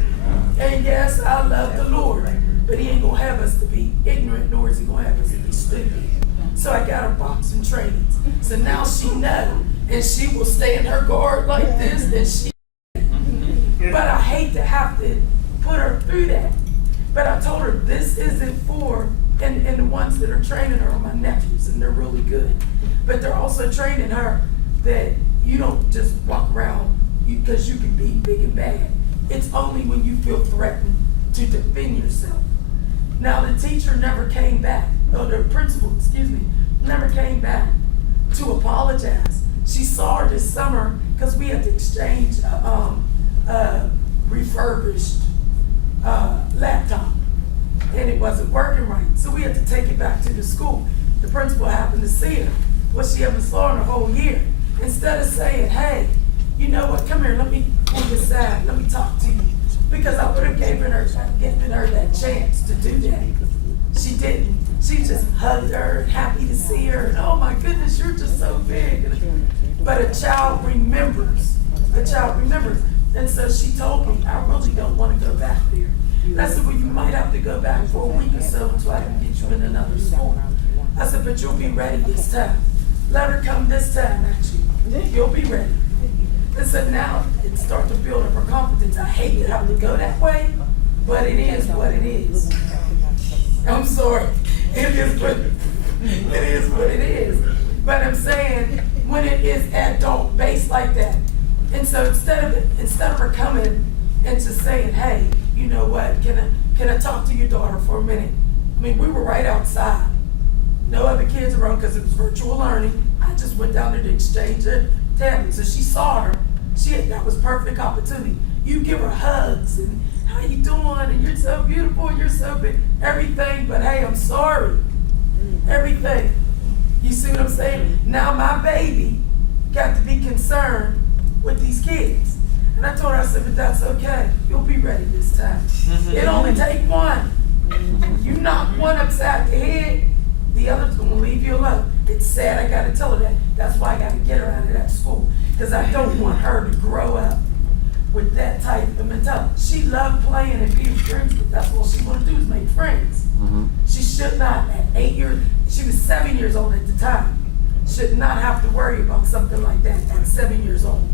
And yes, I love the Lord, but he ain't gonna have us to be ignorant, nor is he gonna have us to be stupid. So I got her boxing trainings. So now she knows, and she will stay in her guard like this, and she. But I hate to have to put her through that. But I told her this isn't for, and the ones that are training her are my nephews, and they're really good. But they're also training her that you don't just walk around because you can be big and bad. It's only when you feel threatened to defend yourself. Now the teacher never came back, or the principal, never came back to apologize. She saw her this summer because we had to exchange refurbished laptop, and it wasn't working right. So we had to take it back to the school. The principal happened to see her. Well, she haven't saw her in a whole year. Instead of saying, hey, you know what, come here, let me pull you aside, let me talk to you. Because I would have given her that chance to do that. She didn't. She just hugged her, happy to see her, and oh my goodness, you're just so big. But a child remembers. And so she told me, I really don't want to go back there. And I said, well, you might have to go back for a week or so until I can get you in another school. I said, but you'll be ready this time. Let her come this time, actually. You'll be ready. And so now it starts to build up her confidence. I hate to have to go that way, but it is what it is. I'm sorry. It is what it is. But I'm saying, when it is adult-based like that, and so instead of her coming and just saying, hey, you know what, can I talk to your daughter for a minute? I mean, we were right outside. No other kids around because it was virtual learning. I just went down there to exchange her tablet. So she saw her. That was perfect opportunity. You give her hugs and how you doing? And you're so beautiful, you're so big, everything, but hey, I'm sorry. Everything. You see what I'm saying? Now my baby got to be concerned with these kids. And I told her, I said, but that's okay. You'll be ready this time. It only take one. You knock one upside the head, the other's gonna leave you alone. It's sad I gotta tell her that. That's why I gotta get her out of that school. Because I don't want her to grow up with that type of mentality. She loved playing and being friends, but that's all she wanted to do is make friends. She should not, at 8 years, she was 7 years old at the time, should not have to worry about something like that at 7 years old.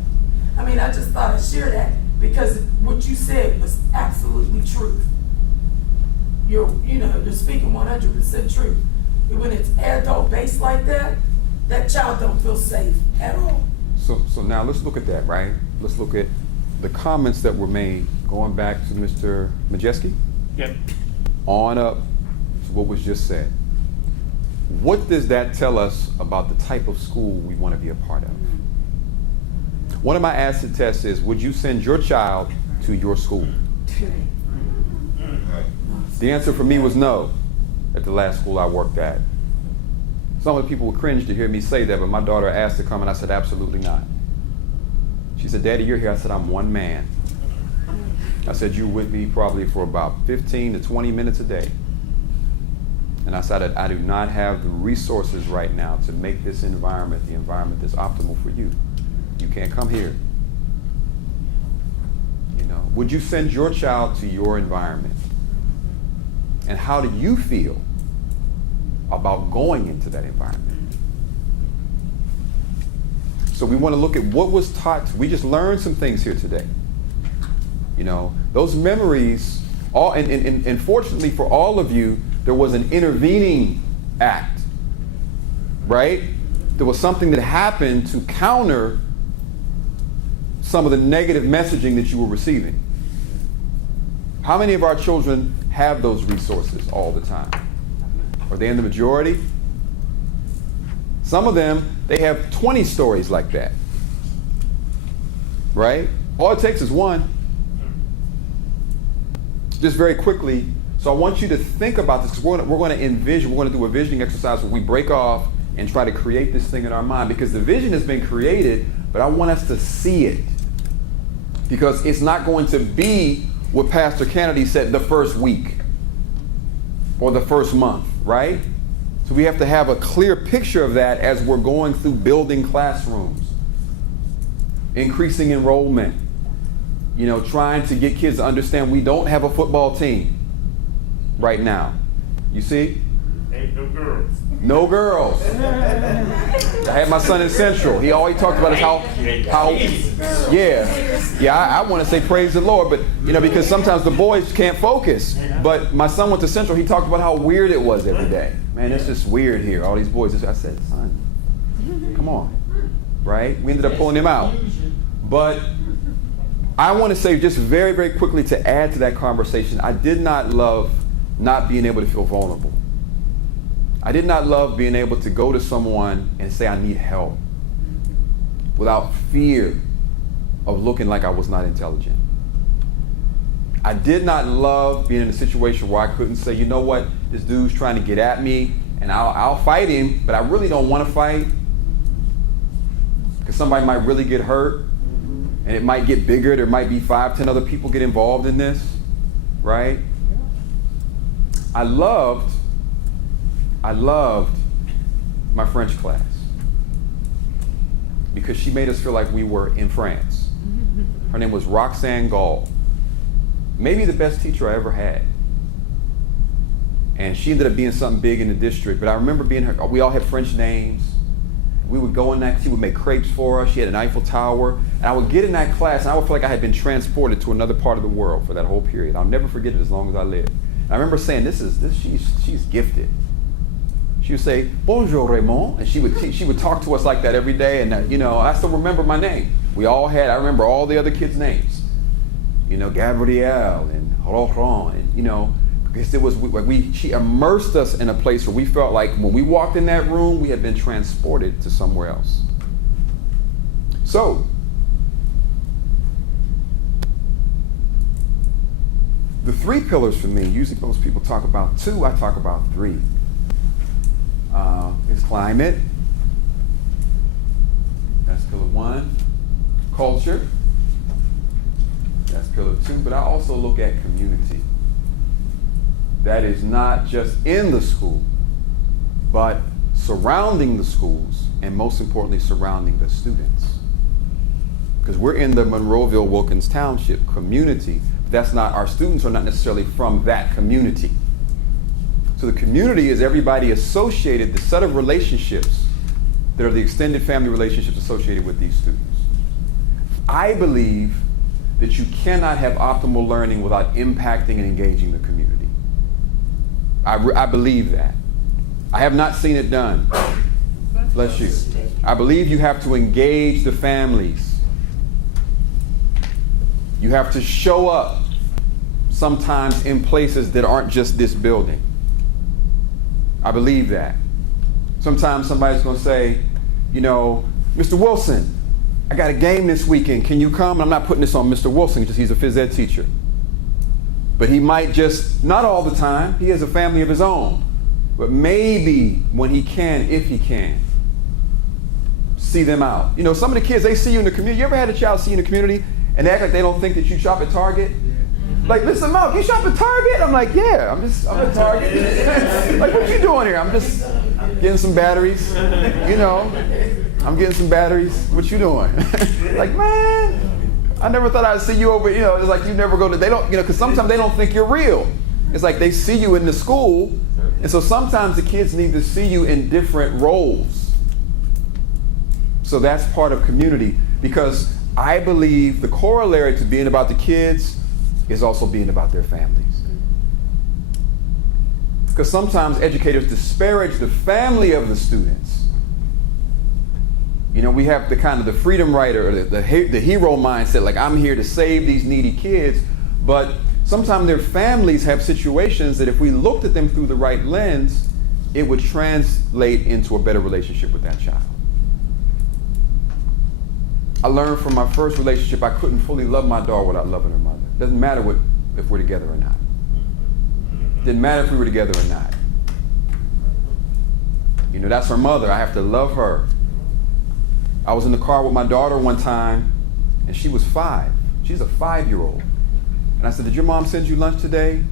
I mean, I just thought I'd share that because what you said was absolutely truth. You're speaking 100% truth. When it's adult-based like that, that child don't feel safe at all. So now let's look at that, right? Let's look at the comments that were made, going back to Mr. Majeski. Yep. On up to what was just said. What does that tell us about the type of school we want to be a part of? One of my acid tests is, would you send your child to your school? The answer for me was no at the last school I worked at. Some of the people would cringe to hear me say that, but my daughter asked to come, and I said, absolutely not. She said, Daddy, you're here. I said, I'm one man. I said, you're with me probably for about 15 to 20 minutes a day. And I said, I do not have the resources right now to make this environment the environment that's optimal for you. You can't come here. You know, would you send your child to your environment? And how do you feel about going into that environment? So we want to look at what was taught. We just learned some things here today. You know, those memories, and fortunately for all of you, there was an intervening act, right? There was something that happened to counter some of the negative messaging that you were receiving. How many of our children have those resources all the time? Are they in the majority? Some of them, they have 20 stories like that, right? All it takes is one. Just very quickly, so I want you to think about this, because we're going to envision, we're going to do a visioning exercise where we break off and try to create this thing in our mind, because the vision has been created, but I want us to see it. Because it's not going to be what Pastor Kennedy said the first week or the first month, right? So we have to have a clear picture of that as we're going through building classrooms, increasing enrollment, you know, trying to get kids to understand we don't have a football team right now. You see? Ain't no girls. No girls. I had my son in Central. He always talked about how I want to say praise the Lord, but you know, because sometimes the boys can't focus. But my son went to Central. He talked about how weird it was every day. Man, it's just weird here. All these boys. I said, son, come on, right? We ended up pulling him out. But I want to say just very, very quickly to add to that conversation, I did not love not being able to feel vulnerable. I did not love being able to go to someone and say I need help without fear of looking like I was not intelligent. I did not love being in a situation where I couldn't say, you know what, this dude's trying to get at me and I'll fight him, but I really don't want to fight because somebody might really get hurt and it might get bigger. There might be 5, 10 other people get involved in this, right? I loved my French class because she made us feel like we were in France. Her name was Roxanne Gall. Maybe the best teacher I ever had. And she ended up being something big in the district, but I remember being her, we all had French names. We would go in that, she would make crepes for us. She had an Eiffel Tower. And I would get in that class and I would feel like I had been transported to another part of the world for that whole period. I'll never forget it as long as I live. And I remember saying, she's gifted. She would say, bonjour Raymond, and she would talk to us like that every day, and you know, I still remember my name. I remember all the other kids' names. You know, Gabrielle and Laurent, and you know, because it was she immersed us in a place where we felt like when we walked in that room, we had been transported to somewhere else. So, the 3 pillars for me, usually most people talk about 2, I talk about 3. Is climate. That's pillar 1. Culture. That's pillar 2. But I also look at community. That is not just in the school, but surrounding the schools, and most importantly, surrounding the students. Because we're in the Monroeville-Wilkins Township community. That's not, our students are not necessarily from that community. So the community is everybody associated, the set of relationships that are the extended family relationships associated with these students. I believe that you cannot have optimal learning without impacting and engaging the community. I believe that. I have not seen it done. Bless you. I believe you have to engage the families. You have to show up sometimes in places that aren't just this building. I believe that. Sometimes somebody's going to say, you know, Mr. Wilson, I got a game this weekend. Can you come? I'm not putting this on Mr. Wilson because he's a phys ed teacher. But he might just, not all the time, he has a family of his own. but maybe when he can, if he can, see them out. You know, some of the kids, they see you in the community. You ever had a child see you in the community and they act like they don't think that you shop at Target? Like, listen, Mom, you shop at Target? I'm like, yeah, I'm at Target. Like, what you doing here? I'm just getting some batteries. You know, I'm getting some batteries. What you doing? Like, man, I never thought I'd see you over, you know, it's like you never go to, they don't, you know, because sometimes they don't think you're real. It's like they see you in the school, and so sometimes the kids need to see you in different roles. So that's part of community, because I believe the corollary to being about the kids is also being about their families. Because sometimes educators disparage the family of the students. You know, we have the kind of the freedom writer or the hero mindset, like I'm here to save these needy kids, but sometimes their families have situations that if we looked at them through the right lens, it would translate into a better relationship with that child. I learned from my first relationship I couldn't fully love my daughter without loving her mother. Doesn't matter if we're together or not. Didn't matter if we were together or not. You know, that's her mother. I have to love her. I was in the car with my daughter one time, and she was 5. She's a 5-year-old. And I said, did your mom send you lunch today?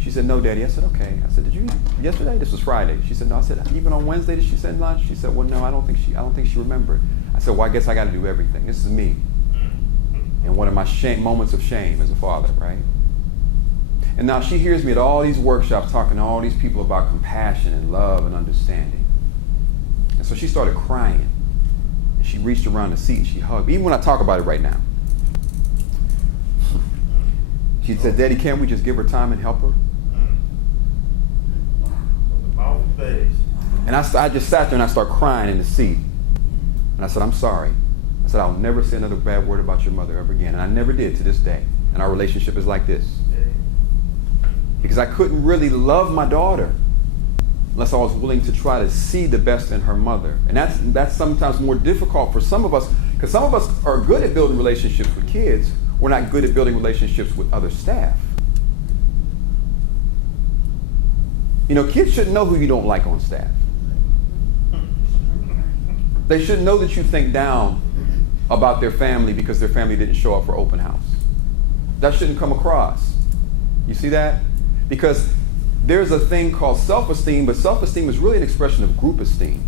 She said, no, Daddy. I said, okay. I said, did you eat yesterday? This was Friday. She said, no. I said, even on Wednesday did she send lunch? She said, well, no, I don't think she remembered. I said, well, I guess I got to do everything. This is me. And one of my moments of shame as a father, right? And now she hears me at all these workshops talking to all these people about compassion and love and understanding. And so she started crying. And she reached around the seat and she hugged me, even when I talk about it right now. She said, Daddy, can't we just give her time and help her? And I just sat there and I started crying in the seat. And I said, I'm sorry. I said, I'll never say another bad word about your mother ever again. And I never did to this day. And our relationship is like this. Because I couldn't really love my daughter unless I was willing to try to see the best in her mother. And that's sometimes more difficult for some of us, because some of us are good at building relationships with kids. We're not good at building relationships with other staff. You know, kids shouldn't know who you don't like on staff. They should know that you think down about their family because their family didn't show up for open house. That shouldn't come across. You see that? Because there's a thing called self-esteem, but self-esteem is really an expression of group esteem.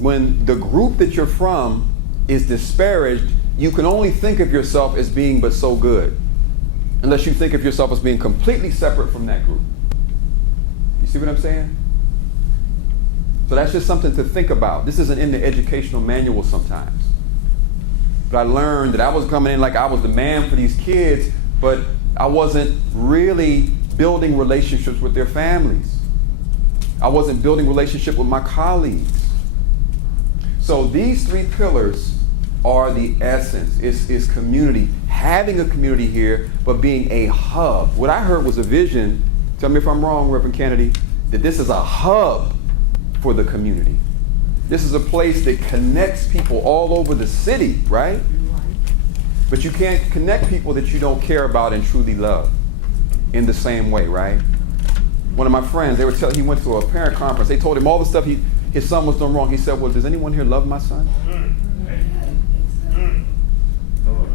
When the group that you're from is disparaged, you can only think of yourself as being but so good, unless you think of yourself as being completely separate from that group. You see what I'm saying? So that's just something to think about. This isn't in the educational manual sometimes. But I learned that I was coming in like I was the man for these kids, but I wasn't really building relationships with their families. I wasn't building relationship with my colleagues. So these 3 pillars are the essence. It's community. Having a community here, but being a hub. What I heard was a vision, tell me if I'm wrong, Reverend Kennedy, that this is a hub for the community. This is a place that connects people all over the city, right? But you can't connect people that you don't care about and truly love in the same way, right? One of my friends, he went to a parent conference. They told him all the stuff his son was doing wrong. He said, well, does anyone here love my son?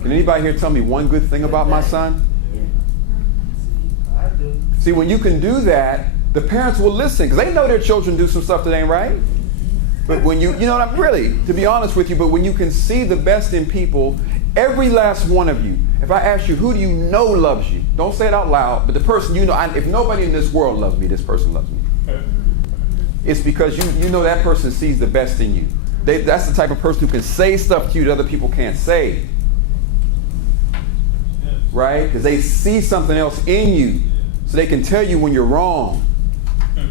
Can anybody here tell me one good thing about my son? I do. See, when you can do that, the parents will listen, because they know their children do some stuff that ain't right. But when you know what I'm really, to be honest with you, but when you can see the best in people, every last one of you, if I ask you, who do you know loves you? Don't say it out loud, but the person you know, if nobody in this world loves me, this person loves me. It's because you know that person sees the best in you. That's the type of person who can say stuff to you that other people can't say. Right? Because they see something else in you, so they can tell you when you're wrong.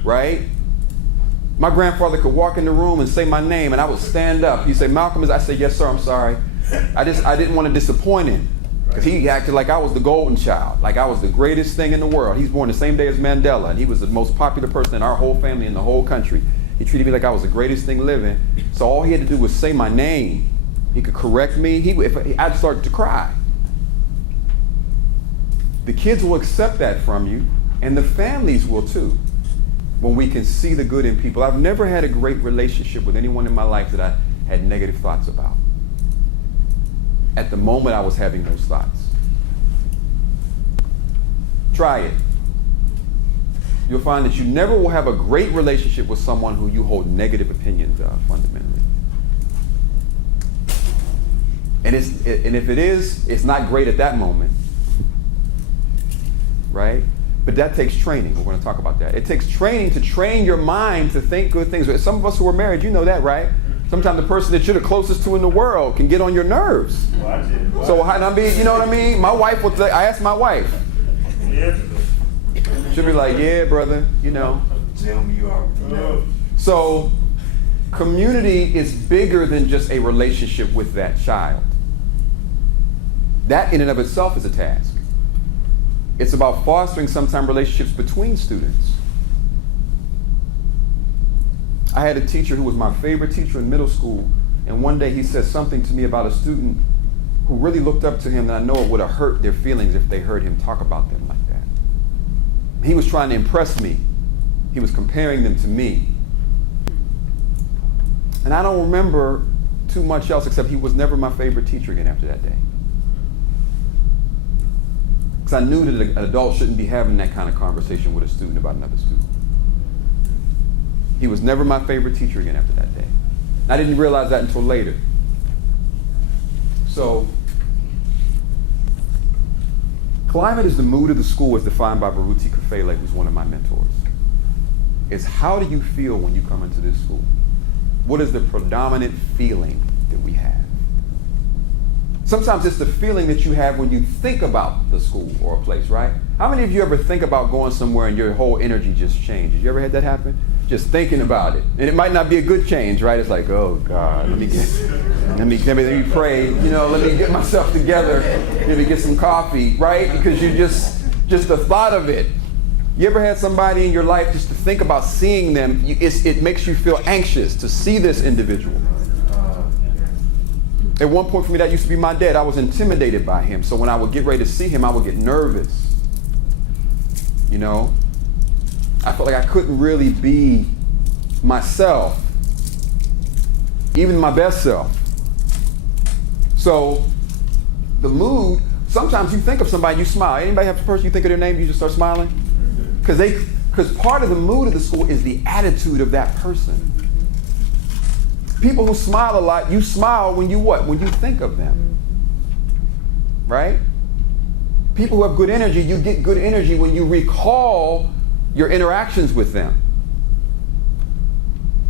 Right? My grandfather could walk in the room and say my name, and I would stand up. He'd say, Malcolm, I say, yes, sir, I'm sorry. I didn't want to disappoint him, because he acted like I was the golden child, like I was the greatest thing in the world. He's born the same day as Mandela, and he was the most popular person in our whole family in the whole country. He treated me like I was the greatest thing living. So all he had to do was say my name. He could correct me. I'd start to cry. The kids will accept that from you, and the families will too. when we can see the good in people. I've never had a great relationship with anyone in my life that I had negative thoughts about. At the moment I was having those thoughts. Try it. You'll find that you never will have a great relationship with someone who you hold negative opinions of, fundamentally. And if it is, it's not great at that moment, right? But that takes training. We're going to talk about that. It takes training to train your mind to think good things. Some of us who are married, you know that, right? Sometimes the person that you're the closest to in the world can get on your nerves. So I mean, you know what I mean? My wife will. I asked my wife. She'll be like, "Yeah, brother, you know." Tell me you already know. So, community is bigger than just a relationship with that child. That in and of itself is a task. It's about fostering sometimes relationships between students. I had a teacher who was my favorite teacher in middle school, and one day he said something to me about a student who really looked up to him, and I know it would have hurt their feelings if they heard him talk about them like that. He was trying to impress me. He was comparing them to me. And I don't remember too much else except he was never my favorite teacher again after that day. Because I knew that an adult shouldn't be having that kind of conversation with a student about another student. He was never my favorite teacher again after that day. I didn't realize that until later. So, climate is the mood of the school as defined by Baruti Kafele, who's one of my mentors. It's how do you feel when you come into this school? What is the predominant feeling that we have? Sometimes it's the feeling that you have when you think about the school or a place, right? How many of you ever think about going somewhere and your whole energy just changes? You ever had that happen? Just thinking about it. And it might not be a good change, right? It's like, oh God, let me pray, you know, let me get myself together, maybe get some coffee, right? Because you just the thought of it. You ever had somebody in your life just to think about seeing them, it makes you feel anxious to see this individual. At one point for me, that used to be my dad. I was intimidated by him. So when I would get ready to see him, I would get nervous. You know? I felt like I couldn't really be myself, even my best self. So the mood, sometimes you think of somebody, you smile. Anybody have a person you think of their name, you just start smiling? Because part of the mood of the school is the attitude of that person. People who smile a lot, you smile when you what? When you think of them. Right? People who have good energy, you get good energy when you recall your interactions with them.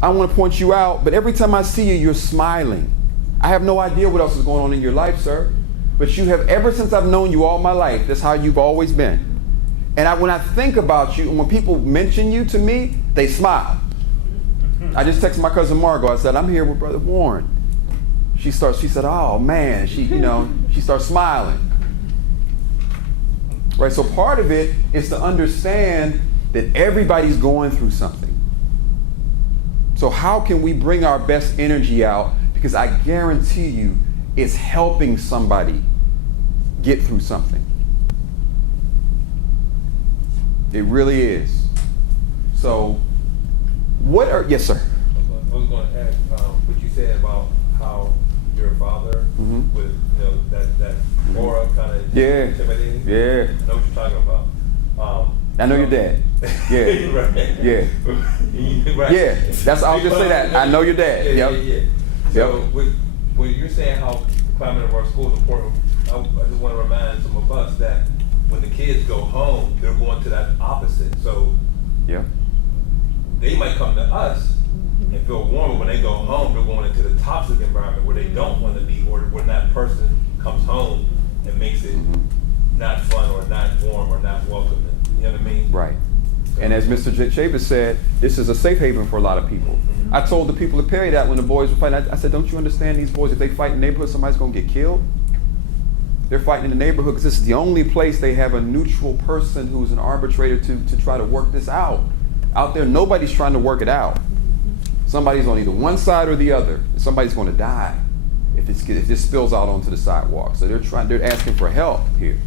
I want to point you out, but every time I see you, you're smiling. I have no idea what else is going on in your life, sir. But you have, ever since I've known you all my life, that's how you've always been. And when I think about you, and when people mention you to me, they smile. I just texted my cousin Margot. I said, I'm here with Brother Warren. She said, oh man, she starts smiling. Right, so part of it is to understand that everybody's going through something. So how can we bring our best energy out? Because I guarantee you, it's helping somebody get through something. It really is. So, yes, sir. I was going to ask what you said about how your father with that aura kind of intimidating. Yeah. I know what you're talking about. I know your dad. Yeah. Right. Yeah. Right. Yeah. I'll just say that. I know your dad. Yeah. So when you're saying how the climate of our school is important, I just want to remind some of us that when the kids go home, they're going to that opposite. So they might come to us and feel warm, but when they go home, they're going into the toxic environment where they don't want to be, or when that person comes home and makes it not fun or not warm or not welcoming. You know what I mean? Right. And as Mr. Chavis said, this is a safe haven for a lot of people. I told the people at Perry that when the boys were fighting, I said, don't you understand these boys, if they fight in the neighborhood, somebody's going to get killed? They're fighting in the neighborhood because this is the only place they have a neutral person who's an arbitrator to try to work this out. Out there, nobody's trying to work it out. Somebody's on either one side or the other. Somebody's going to die if this spills out onto the sidewalk. So they're asking for help here.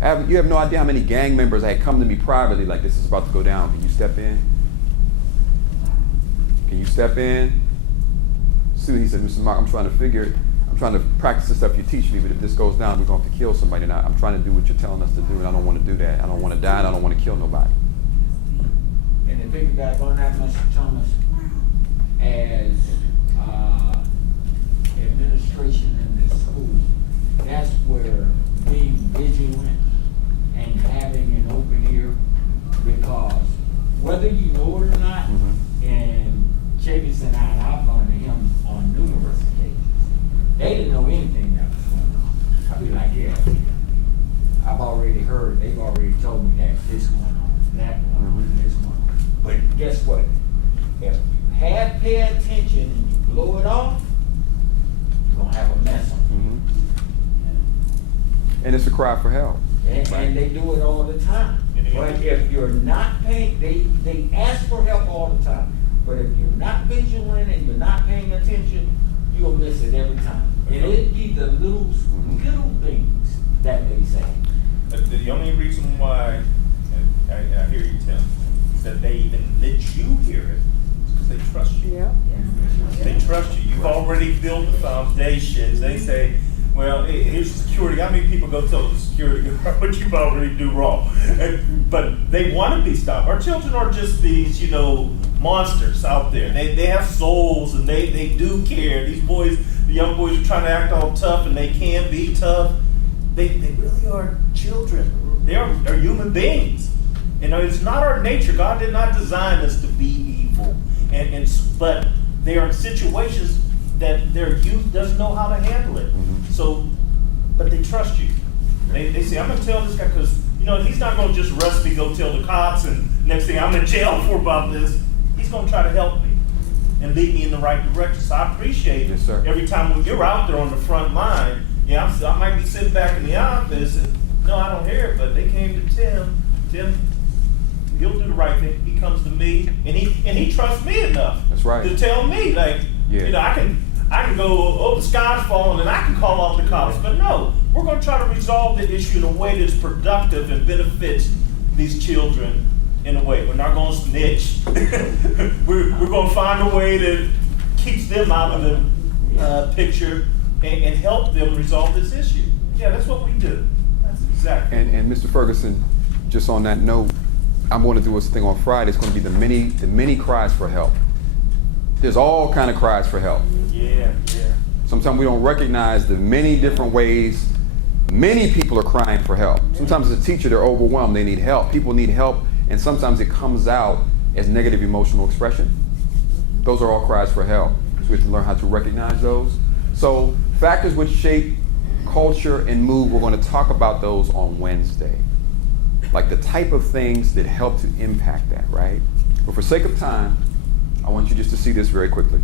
You have no idea how many gang members had come to me privately like, this is about to go down, can you step in? can you step in? He said, Mr. Mark, I'm trying to practice the stuff you teach me, but if this goes down, we're going to have to kill somebody. And I'm trying to do what you're telling us to do, and I don't want to do that. I don't want to die, and I don't want to kill nobody. And the piggyback on that, Mr. Thomas, as administration in this school, that's where being vigilant and having an open ear, because whether you know it or not, and Chavis and I've gone to him on numerous occasions, they didn't know anything that was going on. I'd be like, yeah, I've already heard, they've already told me that this going on, that going on, this going on. But guess what? If you have paid attention and you blow it off, you're gonna have a mess on you. And it's a cry for help. And they do it all the time. But if you're not paying, they ask for help all the time. But if you're not vigilant and you're not paying attention, you'll miss it every time. And it'd be the little things that they say. The only reason why, and I hear you, Tim, is that they even let you hear it, because they trust you. Yeah. They trust you. You've already built the foundations. They say, well, here's security. How many people go tell the security guard what you've already do wrong? But they want to be stopped. Our children are just these, monsters out there. They have souls, and they do care. These boys, the young boys are trying to act all tough, and they can't be tough. They really are children. They are human beings. It's not our nature. God did not design us to be evil. But they are in situations that their youth doesn't know how to handle it. So, but they trust you. They say, I'm going to tell this guy because, he's not going to just rush me, go tell the cops, and next thing I'm in jail for about this. He's going to try to help me and lead me in the right direction. So I appreciate Yes, sir. every time when you're out there on the front line. I might be sitting back in the office and, no, I don't hear it, but they came to Tim. Tim, he'll do the right thing. He comes to me, and he trusts me enough. That's right. To tell me, I can go, oh, the sky's falling, and I can call off the cops. But no, we're going to try to resolve the issue in a way that's productive and benefits these children in a way. We're not going to snitch. we're going to find a way that keeps them out of the picture and help them resolve this issue. Yeah, that's what we do. That's exactly. And Mr. Ferguson, just on that note, I'm going to do a thing on Friday. It's going to be the many cries for help. There's all kind of cries for help. Yeah. Sometimes we don't recognize the many different ways many people are crying for help. Sometimes as a teacher, they're overwhelmed. They need help. People need help, and sometimes it comes out as negative emotional expression. Those are all cries for help. So we have to learn how to recognize those. So factors which shape culture and mood, we're going to talk about those on Wednesday. Like the type of things that help to impact that, right? But for sake of time, I want you just to see this very quickly.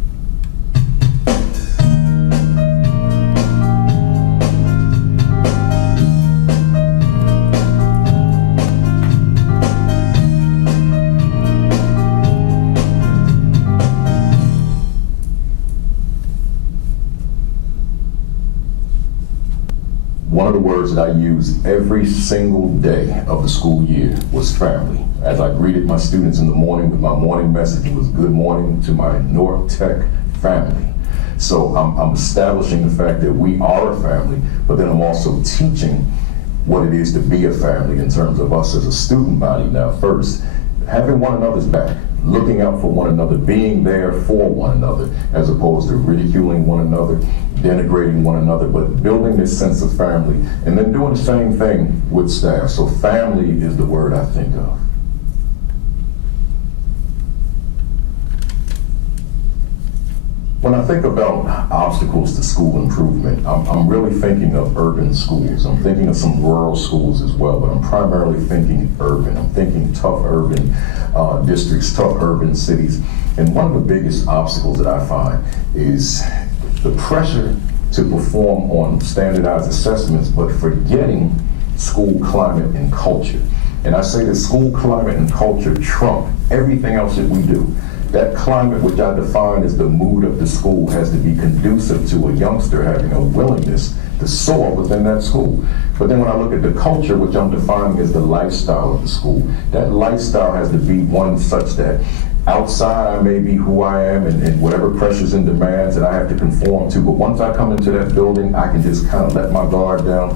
One of the words that I use every single day of the school year was family. As I greeted my students in the morning with my morning message, it was good morning to my North Tech family. So I'm establishing the fact that we are a family, but then I'm also teaching what it is to be a family in terms of us as a student body now first. Having one another's back, looking out for one another, being there for one another, as opposed to ridiculing one another, denigrating one another, but building this sense of family, and then doing the same thing with staff. So family is the word I think of. When I think about obstacles to school improvement, I'm really thinking of urban schools. I'm thinking of some rural schools as well, but I'm primarily thinking urban. I'm thinking tough urban districts, tough urban cities. And one of the biggest obstacles that I find is the pressure to perform on standardized assessments, but forgetting school climate and culture. And I say that school climate and culture trump everything else that we do. That climate, which I define as the mood of the school, has to be conducive to a youngster having a willingness to soar within that school. But then when I look at the culture, which I'm defining as the lifestyle of the school, that lifestyle has to be one such that Outside, I may be who I am and whatever pressures and demands that I have to conform to, but once I come into that building, I can just kind of let my guard down,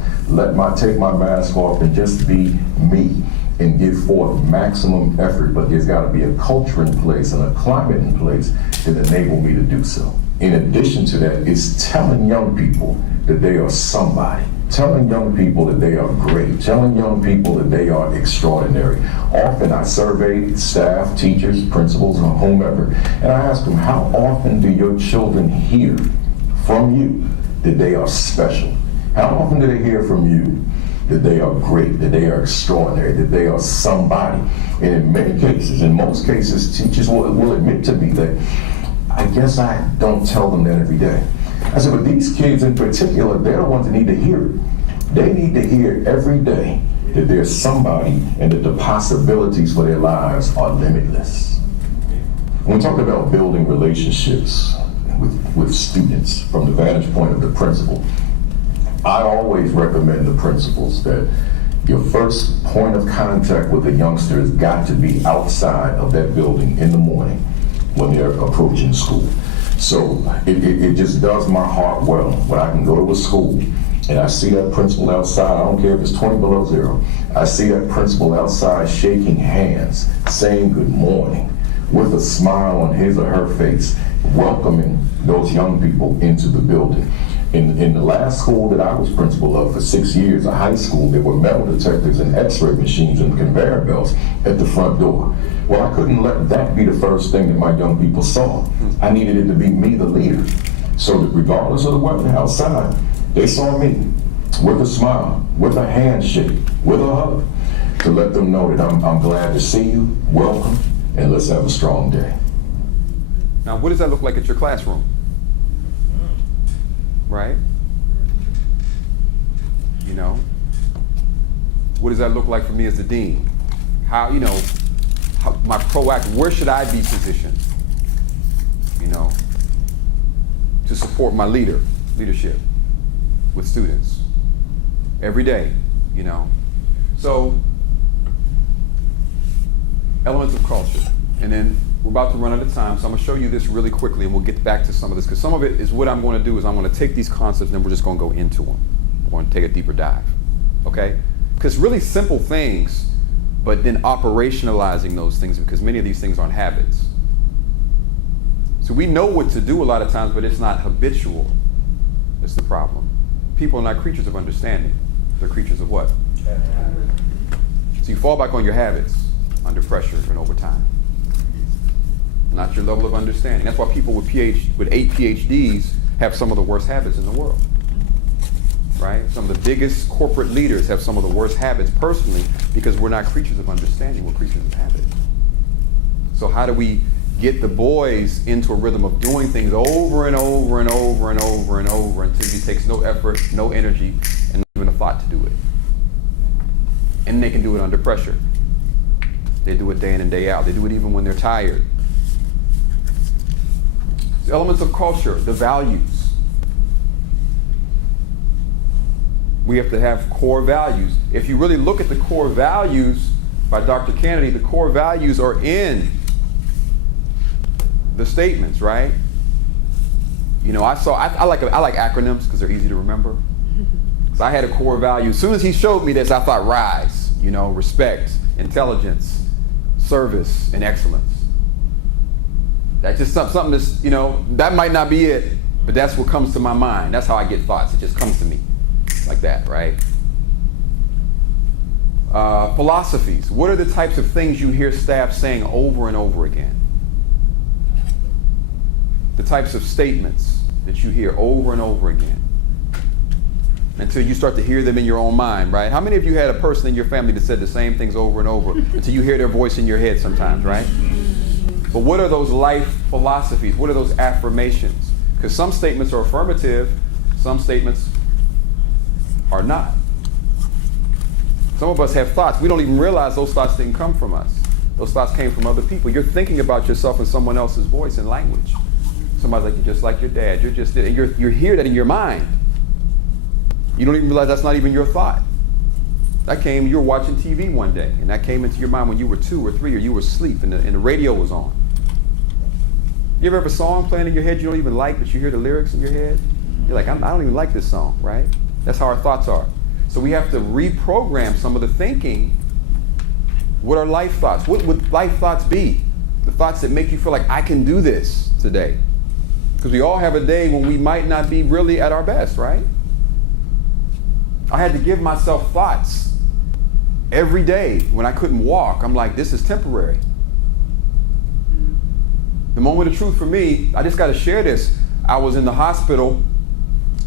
take my mask off and just be me and give forth maximum effort. But there's got to be a culture in place and a climate in place that enable me to do so. In addition to that, it's telling young people that they are somebody. Telling young people that they are great, telling young people that they are extraordinary. Often I survey staff, teachers, principals, or whomever, and I ask them, how often do your children hear from you that they are special? How often do they hear from you that they are great, that they are extraordinary, that they are somebody? And in many cases, in most cases, teachers will admit to me that, I guess I don't tell them that every day. I said, but these kids in particular, they're the ones that need to hear it. They need to hear every day that there's somebody and that the possibilities for their lives are limitless. When we talk about building relationships with students from the vantage point of the principal, I always recommend the principals that your first point of contact with a youngster has got to be outside of that building in the morning when they're approaching school. So it just does my heart well when I can go to a school and I see that principal outside. I don't care if it's 20 below zero. I see that principal outside shaking hands, saying good morning, with a smile on his or her face, welcoming those young people into the building. In the last school that I was principal of for 6 years, a high school, there were metal detectors and x-ray machines and conveyor belts at the front door. Well, I couldn't let that be the first thing that my young people saw. I needed it to be me, the leader. So that regardless of the weather outside, they saw me with a smile, with a handshake, with a hug, to let them know that I'm glad to see you, welcome, and let's have a strong day. Now, what does that look like at your classroom? Right? You know? What does that look like for me as the dean? How, my proactive, where should I be positioned? To support my leadership with students every day, So, elements of culture. And then we're about to run out of time, so I'm gonna show you this really quickly and we'll get back to some of this, because some of it is what I'm gonna do is I'm gonna take these concepts and then we're just gonna go into them. We're gonna take a deeper dive, okay? Because really simple things, but then operationalizing those things, because many of these things aren't habits. So we know what to do a lot of times, but it's not habitual. That's the problem. People are not creatures of understanding. They're creatures of what? So you fall back on your habits under pressure and over time. Not your level of understanding. That's why people with 8 PhDs have some of the worst habits in the world. Right? Some of the biggest corporate leaders have some of the worst habits personally, because we're not creatures of understanding, we're creatures of habit. So how do we get the boys into a rhythm of doing things over and over and over and over and over until it takes no effort, no energy, and not even a thought to do it? And they can do it under pressure. They do it day in and day out. They do it even when they're tired. The elements of culture, the values. We have to have core values. If you really look at the core values by Dr. Kennedy, the core values are in the statements, right? I like acronyms because they're easy to remember. So I had a core value. As soon as he showed me this, I thought RISE, respect, intelligence, service, and excellence. That's just something that's, that might not be it, but that's what comes to my mind. That's how I get thoughts. It just comes to me like that, right? Philosophies. What are the types of things you hear staff saying over and over again? The types of statements that you hear over and over again until you start to hear them in your own mind, right? How many of you had a person in your family that said the same things over and over until you hear their voice in your head sometimes, right? But what are those life philosophies? What are those affirmations? Because some statements are affirmative, some statements are not. Some of us have thoughts. We don't even realize those thoughts didn't come from us. Those thoughts came from other people. You're thinking about yourself in someone else's voice and language. Somebody's like, you're just like your dad. You're hear that in your mind. You don't even realize that's not even your thought. You were watching TV one day, and that came into your mind when you were 2 or 3, or you were asleep, and the radio was on. You ever have a song playing in your head you don't even like, but you hear the lyrics in your head? You're like, I don't even like this song, right? That's how our thoughts are. So we have to reprogram some of the thinking. What are life thoughts? What would life thoughts be? The thoughts that make you feel like I can do this today. Because we all have a day when we might not be really at our best, right? I had to give myself thoughts every day when I couldn't walk. I'm like, this is temporary. The moment of truth for me, I just got to share this. I was in the hospital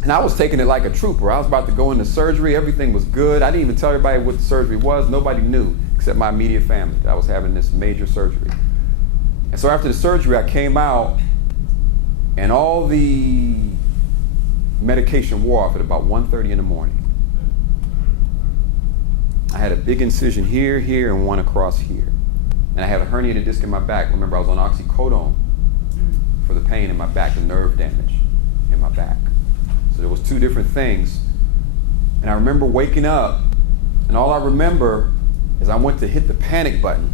and I was taking it like a trooper. I was about to go into surgery. Everything was good. I didn't even tell everybody what the surgery was. Nobody knew except my immediate family that I was having this major surgery. And so after the surgery, I came out and all the medication wore off at about 1:30 in the morning. I had a big incision here, here, and one across here. And I had a herniated disc in my back. Remember, I was on oxycodone for the pain in my back, the nerve damage in my back. So there was two different things. And I remember waking up, and all I remember is I went to hit the panic button,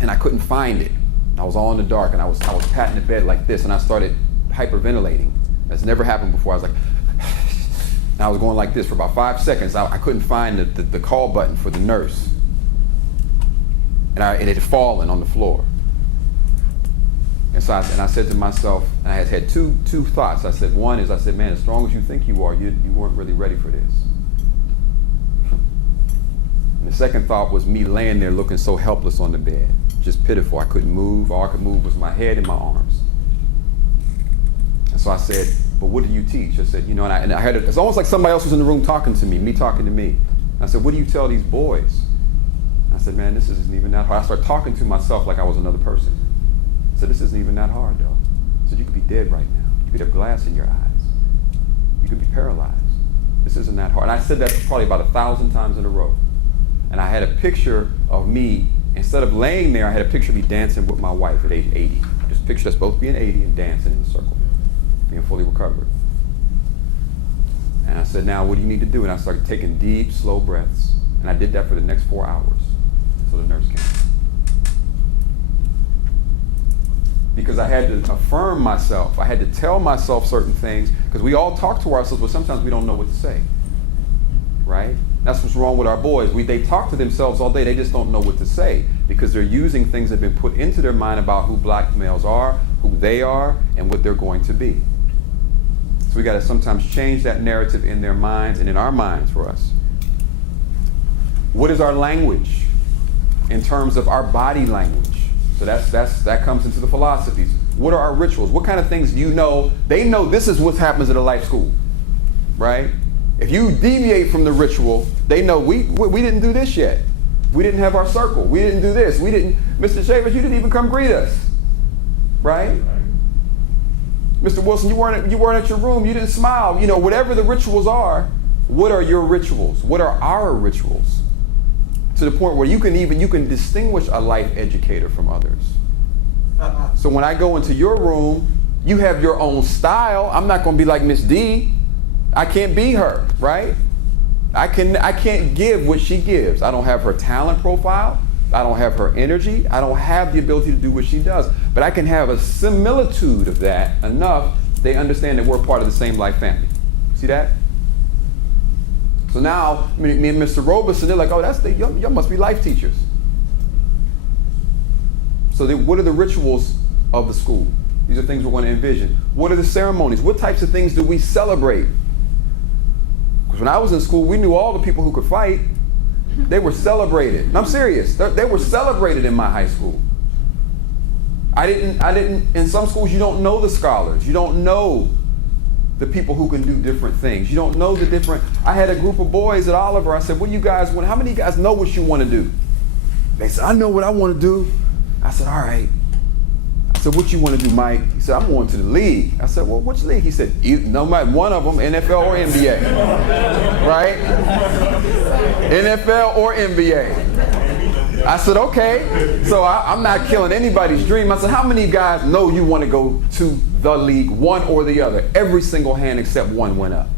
and I couldn't find it. I was all in the dark, and I was patting the bed like this, and I started hyperventilating. That's never happened before. I was like, and I was going like this for about 5 seconds. I couldn't find the call button for the nurse. And it had fallen on the floor. And so I said to myself, and I had two thoughts. I said, one is, I said, man, as strong as you think you are, you weren't really ready for this. And the second thought was me laying there looking so helpless on the bed, just pitiful. I couldn't move. All I could move was my head and my arms. And so I said, but what do you teach? I said, and I heard it. It's almost like somebody else was in the room talking to me talking to me. And I said, what do you tell these boys? I said, man, this isn't even that hard. I started talking to myself like I was another person. I said, this isn't even that hard, though. I said, you could be dead right now. You could have glass in your eyes. You could be paralyzed. This isn't that hard. And I said that probably about 1,000 times in a row. And I had a picture of me, instead of laying there, I had a picture of me dancing with my wife at age 80. Just picture us both being 80 and dancing in a circle, being fully recovered. And I said, now what do you need to do? And I started taking deep, slow breaths. And I did that for the next 4 hours. So the nurse came. Because I had to affirm myself. I had to tell myself certain things. Because we all talk to ourselves, but sometimes we don't know what to say. Right? That's what's wrong with our boys. They talk to themselves all day. They just don't know what to say. Because they're using things that have been put into their mind about who black males are, who they are, and what they're going to be. So we got to sometimes change that narrative in their minds and in our minds for us. What is our language in terms of our body language? So that comes into the philosophies. What are our rituals? What kind of things do you know? They know this is what happens at a life school, right? If you deviate from the ritual, they know we didn't do this yet. We didn't have our circle. We didn't do this. We didn't, Mr. Shavers, you didn't even come greet us, right? Mr. Wilson, you weren't at your room. You didn't smile. Whatever the rituals are, what are your rituals? What are our rituals? To the point where you can distinguish a life educator from others. So when I go into your room, you have your own style. I'm not going to be like Miss D. I can't be her, right? I can't give what she gives. I don't have her talent profile. I don't have her energy. I don't have the ability to do what she does. But I can have a similitude of that enough they understand that we're part of the same life family. See that? So now, me and Mr. Robeson, they're like, oh, y'all must be life teachers. So what are the rituals of the school? These are things we're going to envision. What are the ceremonies? What types of things do we celebrate? Because when I was in school, we knew all the people who could fight. They were celebrated. I'm serious. They were celebrated in my high school. I didn't, in some schools, you don't know the scholars. You don't know the people who can do different things. You don't know the different. I had a group of boys at Oliver. I said, what do you guys want? How many of you guys know what you want to do? They said, I know what I want to do. I said, all right. I said, what you want to do, Mike? He said, I'm going to the league. I said, well, which league? He said, no matter one of them, NFL or NBA. Right? NFL or NBA. I said, okay. So I'm not killing anybody's dream. I said, how many guys know you want to go to the league, one or the other? Every single hand except one went up.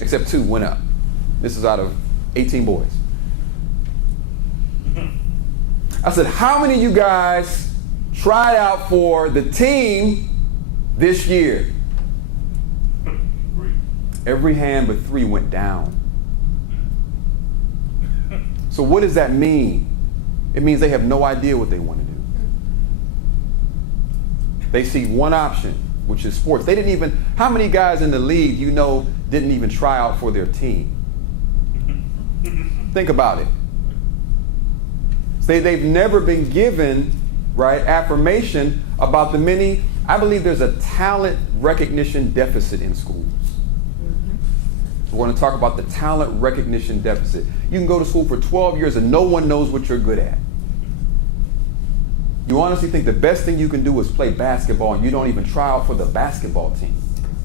Except two went up. This is out of 18 boys. I said, how many of you guys tried out for the team this year? Every hand but 3 went down. So what does that mean? It means they have no idea what they want to do. They see one option, which is sports. They didn't even, how many guys in the league you know didn't even try out for their team? Think about it. They've never been given, right, affirmation about the many. I believe there's a talent recognition deficit in schools. We're going to talk about the talent recognition deficit. You can go to school for 12 years and no one knows what you're good at. You honestly think the best thing you can do is play basketball and you don't even try out for the basketball team.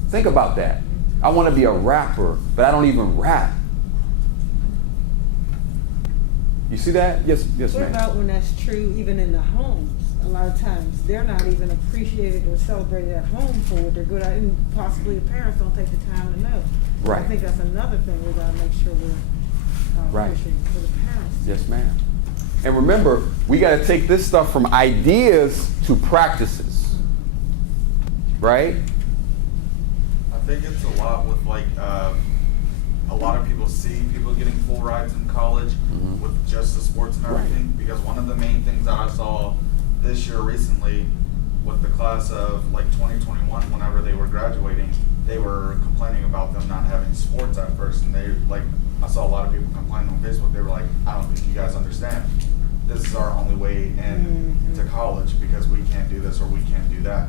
Think about that. I want to be a rapper, but I don't even rap. You see that? Yes, What ma'am. about when that's true even in the homes? A lot of times they're not even appreciated or celebrated at home for what they're good at, and possibly the parents don't take the time to know. Right. I think that's another thing we gotta make sure we're Right. pushing for the parents. Yes, ma'am. And remember, we got to take this stuff from ideas to practices. Right? I think it's a lot with like a lot of people see people getting full rides in college with just the sports and everything. Because one of the main things that I saw this year recently with the class of like 2021, whenever they were graduating, they were complaining about them not having sports at first, and they like, I saw a lot of people complaining on Facebook. They were like, I don't think you guys understand. This is our only way in to college because we can't do this or we can't do that.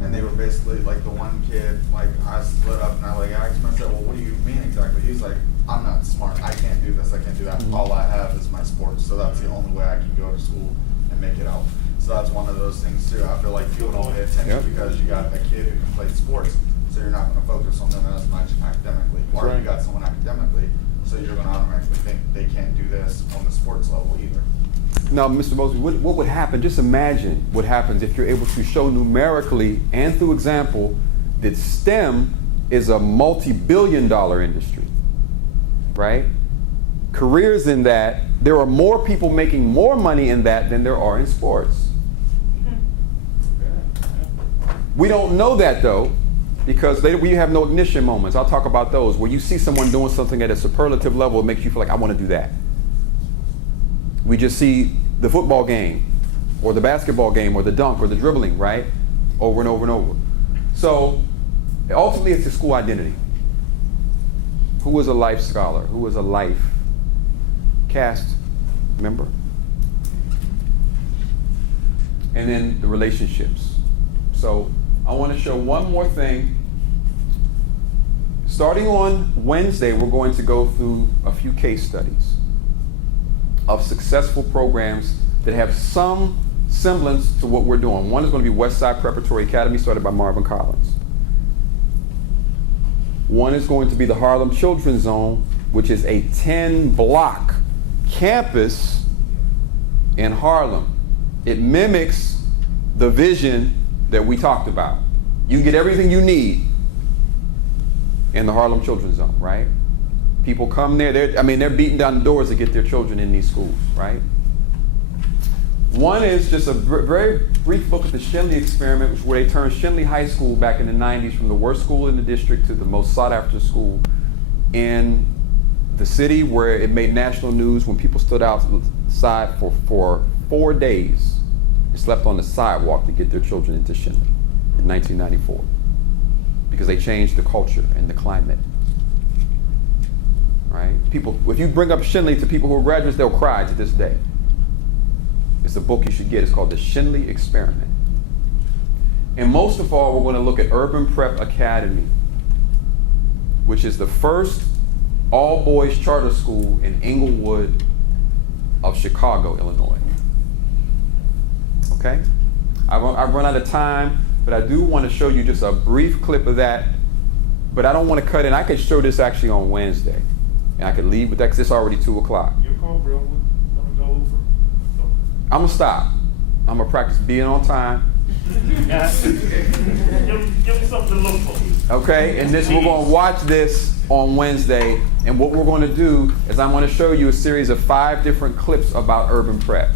And they were basically like, the one kid, like, I split up and I like asked him, I said, well, what do you mean exactly? He's like, I'm not smart. I can't do this. I can't do that. All I have is my sports. So that's the only way I can go to school and make it out. So that's one of those things too. I feel like people don't pay attention because you got a kid who can play sports. So you're not going to focus on them as much academically. Or you got someone academically, so you're going to automatically think they can't do this on the sports level either. Now, Mr. Mosby, what would happen? Just imagine what happens if you're able to show numerically and through example that STEM is a multi-billion-dollar industry, right? Careers in that, there are more people making more money in that than there are in sports. We don't know that though, because we have no ignition moments. I'll talk about those where you see someone doing something at a superlative level, it makes you feel like, I want to do that. We just see the football game or the basketball game or the dunk or the dribbling, right? Over and over and over. So ultimately it's a school identity. Who is a life scholar? Who is a life cast member? And then the relationships. So I want to show one more thing. Starting on Wednesday, we're going to go through a few case studies of successful programs that have some semblance to what we're doing. One is going to be Westside Preparatory Academy, started by Marvin Collins. One is going to be the Harlem Children's Zone, which is a 10-block campus in Harlem. It mimics the vision that we talked about. You can get everything you need in the Harlem Children's Zone, right? People come there, they're beating down the doors to get their children in these schools, right? One is just a very brief look at the Schenley Experiment, which is where they turned Schenley High School back in the 90s from the worst school in the district to the most sought after school in the city, where it made national news when people stood outside for 4 days and slept on the sidewalk to get their children into Schenley in 1994, because they changed the culture and the climate. Right? People, if you bring up Schenley to people who are graduates, they'll cry to this day. It's a book you should get. It's called The Schenley Experiment. And most of all, we're going to look at Urban Prep Academy, which is the first all-boys charter school in Inglewood of Chicago, Illinois. Okay? I've run out of time, but I do want to show you just a brief clip of that, but I don't want to cut in. I could show this actually on Wednesday, and I could leave with that because it's already 2 o'clock. Your call, bro. We're gonna go over. I'm going to stop. I'm going to practice being on time. Give me something to look for. Okay, and we're going to watch this on Wednesday, and what we're going to do is I'm going to show you a series of 5 different clips about urban prep.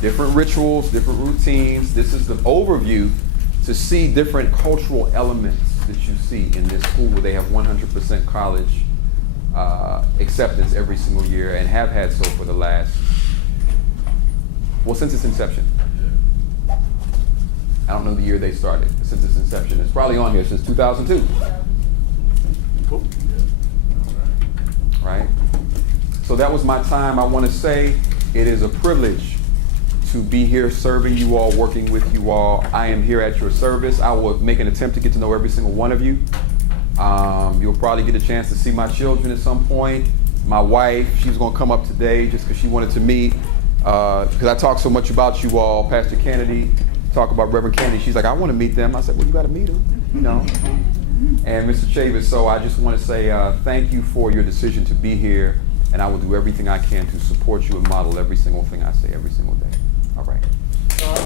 different rituals, different routines. This is the overview to see different cultural elements that you see in this school where they have 100% college acceptance every single year and have had so for the last, well, since its inception. I don't know the year they started, since its inception. It's probably on here since 2002. Cool. Right? So that was my time. I want to say it is a privilege to be here serving you all, working with you all. I am here at your service. I will make an attempt to get to know every single one of you. You'll probably get a chance to see my children at some point. My wife, she's going to come up today just because she wanted to meet. Because I talk so much about you all. Pastor Kennedy, talk about Reverend Kennedy. She's like, I want to meet them. I said, well, you got to meet them, you know. And Mr. Chavis, so I just want to say thank you for your decision to be here. And I will do everything I can to support you and model every single thing I say every single day.